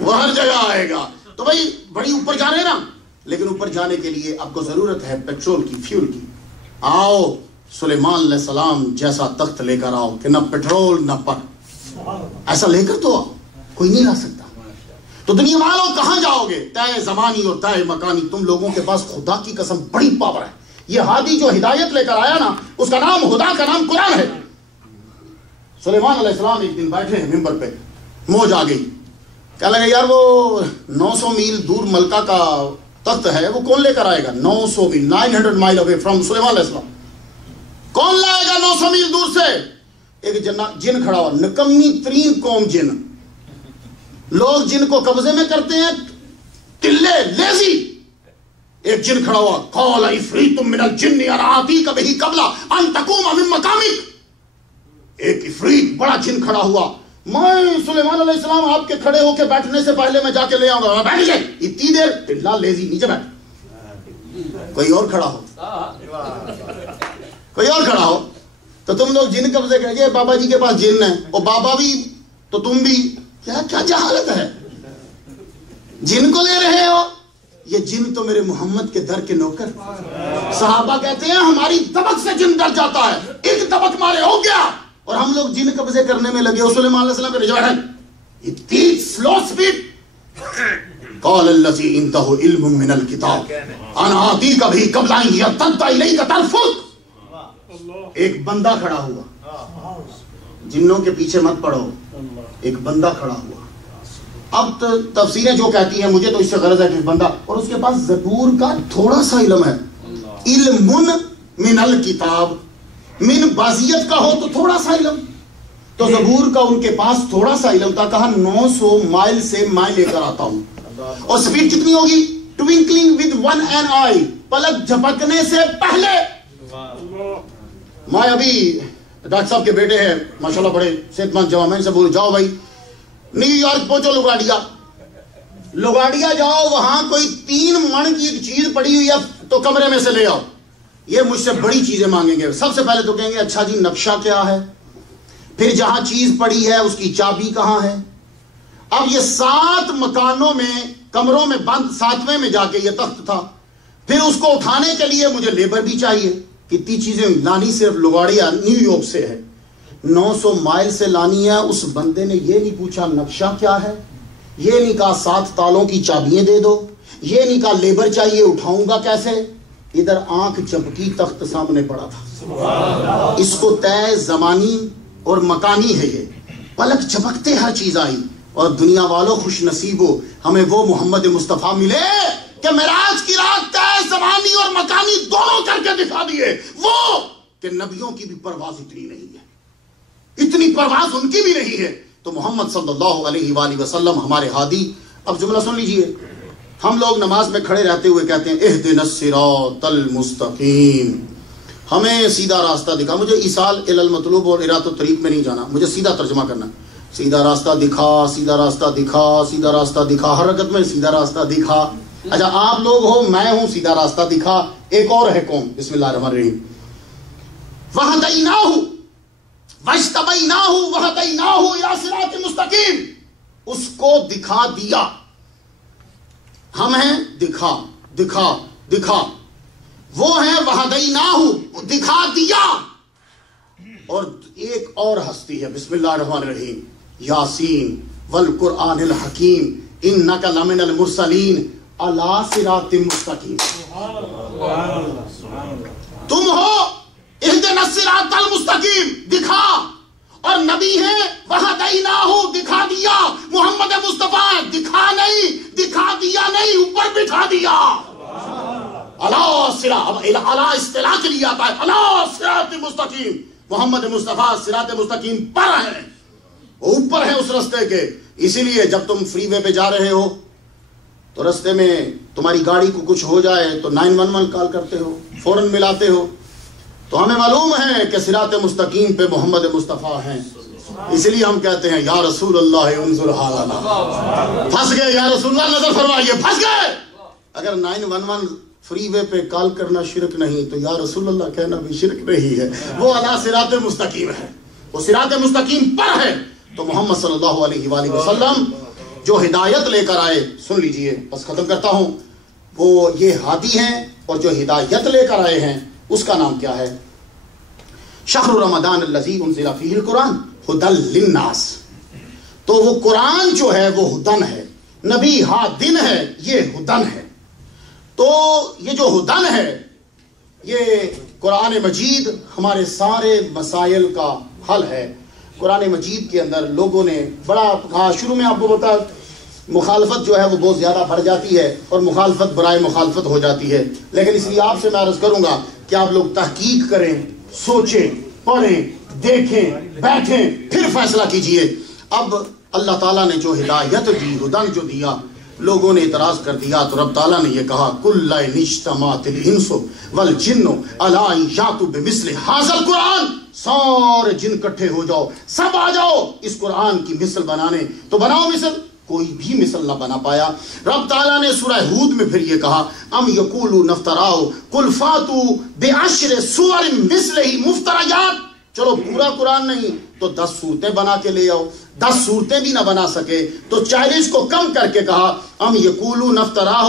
وہ ہر جگہ آئے گا. تو بھائی بڑی اوپر جا رہے ہیں نا, لیکن اوپر جانے کے لیے آپ کو ضرورت ہے پیٹرول کی, فیول کی. آؤ سلیمان علیہ السلام جیسا تخت لے کر آؤ کہ نہ پیٹرول نہ پر, ایسا لے کر تو آؤ, کوئی نہیں لا سکتا. تو دنیا والوں کہاں جاؤ گے؟ طے زمانی اور طے مکانی. تم لوگوں کے پاس خدا کی قسم بڑی پاور ہے. یہ ہادی جو ہدایت لے کر آیا نا, اس کا نام خدا کا نام قرآن ہے. سلیمان علیہ السلام ایک دن بیٹھے ہیں ممبر پہ, موج آ گئی. کہنے لگے یار وہ 900 میل دور ملکہ کا تخت ہے, وہ کون لے کر آئے گا؟ 900 میل, 900 مائل اوے فرام سلیمان علیہ السلام. کون لائے گا 900 میل دور سے؟ ایک جن کھڑا ہوا, نکمی ترین قوم جن. لوگ جن کو قبضے میں کرتے ہیں ٹلے, لیزی, ایک جن کھڑا ہوا, قال عفریت من الجن انا آتیک بہ قبل ان تقوم من مقامک. ایک عفریت بڑا جن کھڑا ہوا, میں سلیمان علیہ السلام آپ کے کھڑے ہو کے بیٹھنے سے پہلے میں جا کے لے آؤں گا. بیٹھ جائے اتنی دیر, ٹلا لیزی نیچے بیٹھ. کوئی اور کھڑا ہو, کوئی اور کھڑا ہو تو تم لوگ جن قبضے کہیں گے بابا جی کے پاس جن ہے, اور بابا بھی تو تم بھی. کیا جہالت ہے, جن کو لے رہے ہو. یہ جن تو میرے محمد کے در کے نوکر. صحابہ کہتے ہیں ہماری دبک سے جن ڈر جاتا ہے, ایک دبک مارے ہو گیا, اور ہم لوگ جن قبضے کرنے میں لگے. سلیمان علیہ السلام کے رجوع ہے اتنی سلو سپیڈ. قال الذی عنده علم من الکتاب انا آتیک بہ قبل ان یرتد الیک طرفک. ایک بندہ کھڑا ہوا, جنوں کے پیچھے مت پڑو, ایک بندہ کھڑا ہوا. اب تفسیریں جو کہتی ہیں, مجھے تو اس سے غرض ہے کہ بندہ, اور اس کے پاس زبور کا تھوڑا سا علم ہے. علم من الکتاب, من بازیت کا ہو تو تھوڑا سا علم, تو زبور کا ان کے پاس تھوڑا سا علم تھا. کہا 900 مائل سے میں لے کر آتا ہوں. اور سپیڈ کتنی ہوگی؟ ٹوینکلنگ ود ون این آئی, پلک جھپکنے سے پہلے. میں ابھی ڈاکٹر صاحب کے بیٹے ہیں ماشاءاللہ بڑے صحت مند جوان, میں سے بول جاؤ بھائی نیو یارک پہنچو, لگاڑیا جاؤ, وہاں کوئی 3 من کی ایک چیز پڑی ہوئی ہے تو کمرے میں سے لے آؤ. یہ مجھ سے بڑی چیزیں مانگیں گے. سب سے پہلے تو کہیں گے اچھا جی نقشہ کیا ہے, پھر جہاں چیز پڑی ہے اس کی چابی کہاں ہے. اب یہ 7 مکانوں میں کمروں میں بند, 7ویں میں جا کے یہ تخت تھا. پھر اس کو اٹھانے کے لیے مجھے لیبر بھی چاہیے. کتنی چیزیں لانی صرف لگاڑیا نیو یارک سے ہے, 900 مائل سے لانی ہے. اس بندے نے یہ نہیں پوچھا نقشہ کیا ہے, یہ نہیں کہا 7 تالوں کی چابیاں دے دو, یہ نہیں کہا لیبر چاہیے اٹھاؤں گا کیسے. ادھر آنکھ جھپکی تخت سامنے پڑا تھا. اس کو طے زمانی اور مکانی ہے, یہ پلک جھپکتے ہر چیز آئی. اور دنیا والوں خوش نصیب ہو, ہمیں وہ محمد مصطفیٰ ملے کہ معراج کی رات طے زمانی اور مکانی دونوں کر کے دکھا دیے. وہ کہ نبیوں کی بھی پرواز اتنی نہیں ہے, اتنی پرواز ان کی بھی نہیں ہے. تو محمد صلی اللہ علیہ وآلہ وسلم ہمارے ہادی. اب جملہ سن لیجئے, ہم لوگ نماز میں کھڑے رہتے ہوئے کہتے ہیں اہدنا الصراط المستقیم, ہمیں سیدھا راستہ دکھا. مجھے ایصال الی المطلوب اور ارادۃ الطریق میں نہیں جانا, مجھے سیدھا ترجمہ کرنا. سیدھا راستہ دکھا, سیدھا راستہ دکھا, سیدھا راستہ دکھا, ہر رکعت میں سیدھا راستہ دکھا. اچھا آپ لوگ ہو, میں ہوں, سیدھا راستہ دکھا. ایک اور ہے قوم, بسم اللہ الرحمن الرحیم, وَهَدَيْنَاهُ وَاجْتَبَيْنَاهُ وَهَدَيْنَاهُ إِلَىٰ صِرَاطٍ مُسْتَقِيمٍ. اس کو دکھا دیا, ہم ہیں دکھا دکھا دکھا, وہ ہیں وَهَدَيْنَاهُ دکھا دیا. اور ایک اور ہستی ہے, بسم اللہ الرحمن الرحیم, یاسین والقرآن الحکیم انک لمن المرسلین علی صراط مستقیم. تم ہو اہدنا الصراط المستقیم دکھا, اور نبی ہیں وہدیناہ دکھا دیا. محمد مصطفیٰ دکھا نہیں, دکھا دیا نہیں, اوپر بٹھا دیا. علی اصطلاح کے لیے آتا ہے, علی صراط مستقیم. محمد مصطفیٰ صراط مستقیم پر ہیں, اوپر ہے اس رستے کے. اسی لیے جب تم فری وے پہ جا رہے ہو تو رستے میں تمہاری گاڑی کو کچھ ہو جائے تو 911 کال کرتے ہو, فوراً ملاتے ہو. تو ہمیں معلوم ہے کہ صراط مستقیم پہ محمد مصطفیٰ ہیں, اس لیے ہم کہتے ہیں یا رسول اللہ انظر حالنا. پھنس گئے یا رسول اللہ, نظر فرمائیے, پھنس گئے. اگر 911 فری وے پہ کال کرنا شرک نہیں تو یا رسول اللہ کہنا بھی شرک نہیں ہے. وہ علی صراط مستقیم ہے, وہ صراط مستقیم پر ہے. تو محمد صلی اللہ علیہ وآلہ وسلم جو ہدایت لے کر آئے, سن لیجئے, بس ختم کرتا ہوں, وہ یہ ہادی ہیں, اور جو ہدایت لے کر آئے ہیں اس کا نام کیا ہے؟ شہر رمضان الذی انزل فیہ القرآن ھدی للناس. تو وہ قرآن جو ہے وہ ہدن ہے, نبی ہادن ہے, یہ ہدن ہے. تو یہ جو ہدن ہے, یہ قرآن مجید ہمارے سارے مسائل کا حل ہے. قرآن مجید کے اندر لوگوں نے بڑا شروع میں آپ کو بتا, مخالفت جو ہے وہ بہت زیادہ بڑھ جاتی ہے, اور مخالفت برائے مخالفت ہو جاتی ہے. لیکن اس لیے آپ سے میں عرض کروں گا کہ آپ لوگ تحقیق کریں, سوچیں, پڑھیں, دیکھیں, بیٹھیں, پھر فیصلہ کیجئے. اب اللہ تعالیٰ نے جو ہدایت دی, ہدن جو دیا, لوگوں نے اعتراض کر دیا تو رب تعالیٰ نے یہ کہا کل اجتمعت الانس والجن الا یاتوا بمثل ھذا القرآن، سارے جن اکٹھے ہو جاؤ، سب آ جاؤ اس قرآن کی مثل بنانے، تو بناؤ مثل، کوئی بھی مثل نہ بنا پایا۔ رب تعالیٰ نے سورہ ہود میں پھر یہ کہا ام یقولون افتراء قل فاتوا بعشر سور مثلہ مفتریات، چلو پورا قرآن نہیں تو 10 صورتیں بنا کے لے آؤ، 10 صورتیں بھی نہ بنا سکے تو 40 کو کم کر کے کہا ام یقولون افتراء،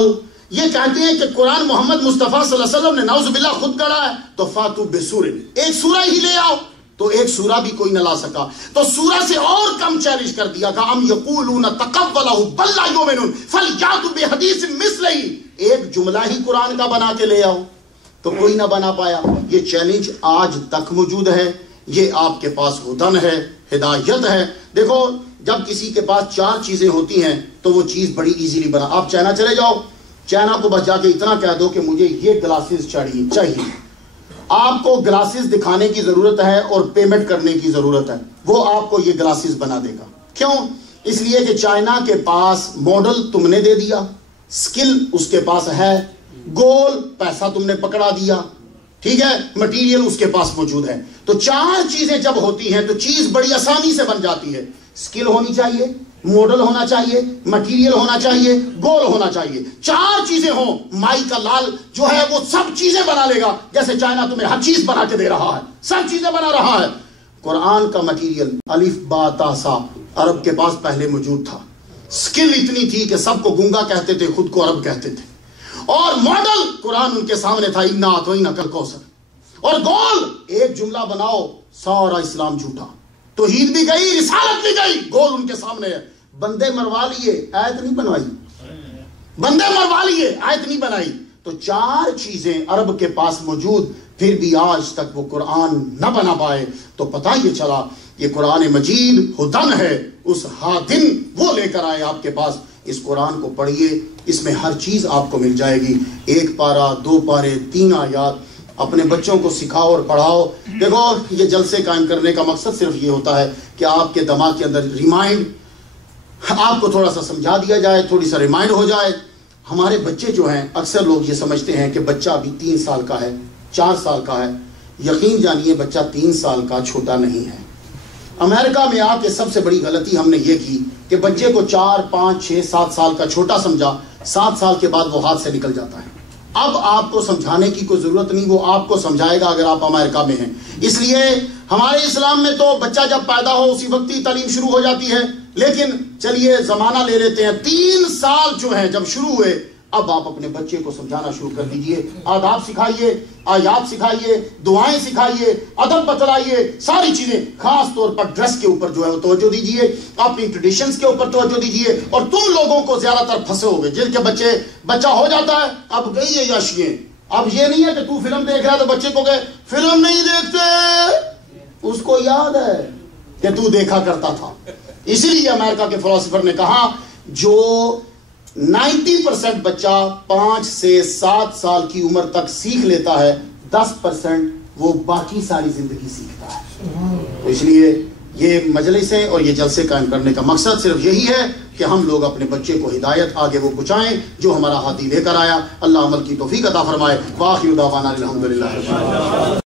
یہ کہتے ہیں کہ قرآن محمد مصطفیٰ صلی اللہ علیہ وسلم نے نعوذ باللہ خود گڑھا ہے، تو فاتوا بسور، ایک سورہ ہی لے آؤ، تو ایک سورہ بھی کوئی نہ لا سکا، تو سورہ سے اور کم چیلنج کر دیا کہ ام یقولون تقبلہ بل لا یؤمنون فلیاتوا بحدیث مثلہ، ایک جملہ ہی قرآن کا بنا کے لے آؤ، تو کوئی نہ بنا پایا۔ یہ چیلنج آج تک موجود ہے، یہ آپ کے پاس ہدن ہے، ہدایت ہے۔ دیکھو جب کسی کے پاس 4 چیزیں ہوتی ہیں تو وہ چیز بڑی ایزیلی بنا، آپ چائنا چلے جاؤ، چائنا کو بس جا کے اتنا کہہ دو کہ مجھے یہ گلاسز چاہیے، آپ کو گلاسز دکھانے کی ضرورت ہے اور پیمنٹ کرنے کی ضرورت ہے، وہ آپ کو یہ گلاسز بنا دے گا۔ کیوں؟ اس لیے کہ چائنا کے پاس ماڈل تم نے دے دیا، سکل اس کے پاس ہے، گول پیسہ تم نے پکڑا دیا، ٹھیک ہے، مٹیریل اس کے پاس موجود ہے۔ تو 4 چیزیں جب ہوتی ہیں تو چیز بڑی آسانی سے بن جاتی ہے، سکل ہونی چاہیے، ماڈل ہونا چاہیے، مٹیریل ہونا چاہیے، گول ہونا چاہیے، 4 چیزیں ہوں، مائی کا لال جو ہے وہ سب چیزیں بنا لے گا، جیسے چائنا تمہیں ہر چیز بنا کے دے رہا ہے، سب چیزیں بنا رہا ہے۔ قرآن کا مٹیریل الف با تا سا عرب کے پاس پہلے موجود تھا، سکل اتنی تھی کہ سب کو گونگا کہتے تھے، خود کو عرب کہتے تھے، اور ماڈل قرآن ان کے سامنے تھا، انا اعطیناک الکوثر، اور گول ایک جملہ بناؤ، سارا اسلام جھوٹا، توحید بھی گئی، رسالت بھی گئی، گول ان کے سامنے ہے، بندے مروا لیے آیت نہیں بنوائی، بندے مروا لیے آیت نہیں بنائی۔ تو 4 چیزیں عرب کے پاس موجود، پھر بھی آج تک وہ قرآن نہ بنا پائے، تو پتہ یہ چلا یہ قرآن مجید ہدن ہے، اس ہادن وہ لے کر آئے آپ کے پاس، اس قرآن کو پڑھیے، اس میں ہر چیز آپ کو مل جائے گی، 1 پارہ 2 پارے 3 آیات، اپنے بچوں کو سکھاؤ اور پڑھاؤ۔ دیکھو یہ جلسے قائم کرنے کا مقصد صرف یہ ہوتا ہے کہ آپ کے دماغ کے اندر ریمائنڈ، آپ کو تھوڑا سا سمجھا دیا جائے، تھوڑی سا ریمائنڈ ہو جائے۔ ہمارے بچے جو ہیں اکثر لوگ یہ سمجھتے ہیں کہ بچہ ابھی 3 سال کا ہے، 4 سال کا ہے، یقین جانیے بچہ 3 سال کا چھوٹا نہیں ہے۔ امریکہ میں آ کے سب سے بڑی غلطی ہم نے یہ کی کہ بچے کو 4 5 6 7 سال کا چھوٹا سمجھا، 7 سال کے بعد وہ ہاتھ سے نکل جاتا ہے۔ اب آپ کو سمجھانے کی کوئی ضرورت نہیں، وہ آپ کو سمجھائے گا اگر آپ امریکہ میں ہیں۔ اس لیے ہمارے اسلام میں تو بچہ جب پیدا ہو اسی وقت ہی تعلیم شروع ہو جاتی ہے، لیکن چلیے زمانہ لے لیتے ہیں، 3 سال جو ہیں جب شروع ہوئے، اب آپ اپنے بچے کو سمجھانا شروع کر دیجئے، آداب سکھائیے، آیات سکھائیے، دعائیں سکھائیے، ادب بتلائیے، ساری چیزیں، خاص طور پر ڈریس کے اوپر جو ہے وہ توجہ دیجئے، اپنی ٹریڈیشنز کے اوپر توجہ دیجئے۔ اور تم لوگوں کو زیادہ تر پھنسے ہوگے جن کے بچہ ہو جاتا ہے، اب گئی ہے یاشیاں، اب یہ نہیں ہے کہ تو فلم دیکھ رہا ہے تو بچے کو کہ فلم نہیں دیکھتے، اس کو یاد ہے کہ تو دیکھا کرتا تھا۔ اسی لیے امریکہ کے فلسفر نے کہا جو 90% بچہ 5 سے 7 سال کی عمر تک سیکھ لیتا ہے، 10% وہ باقی ساری زندگی سیکھتا ہے۔ تو اس لیے یہ مجلسیں اور یہ جلسے قائم کرنے کا مقصد صرف یہی ہے کہ ہم لوگ اپنے بچے کو ہدایت آگے وہ پہنچائیں جو ہمارا ہادی لے کر آیا۔ اللہ عمل کی توفیق عطا فرمائے۔ وآخر دعوانا الحمدللہ۔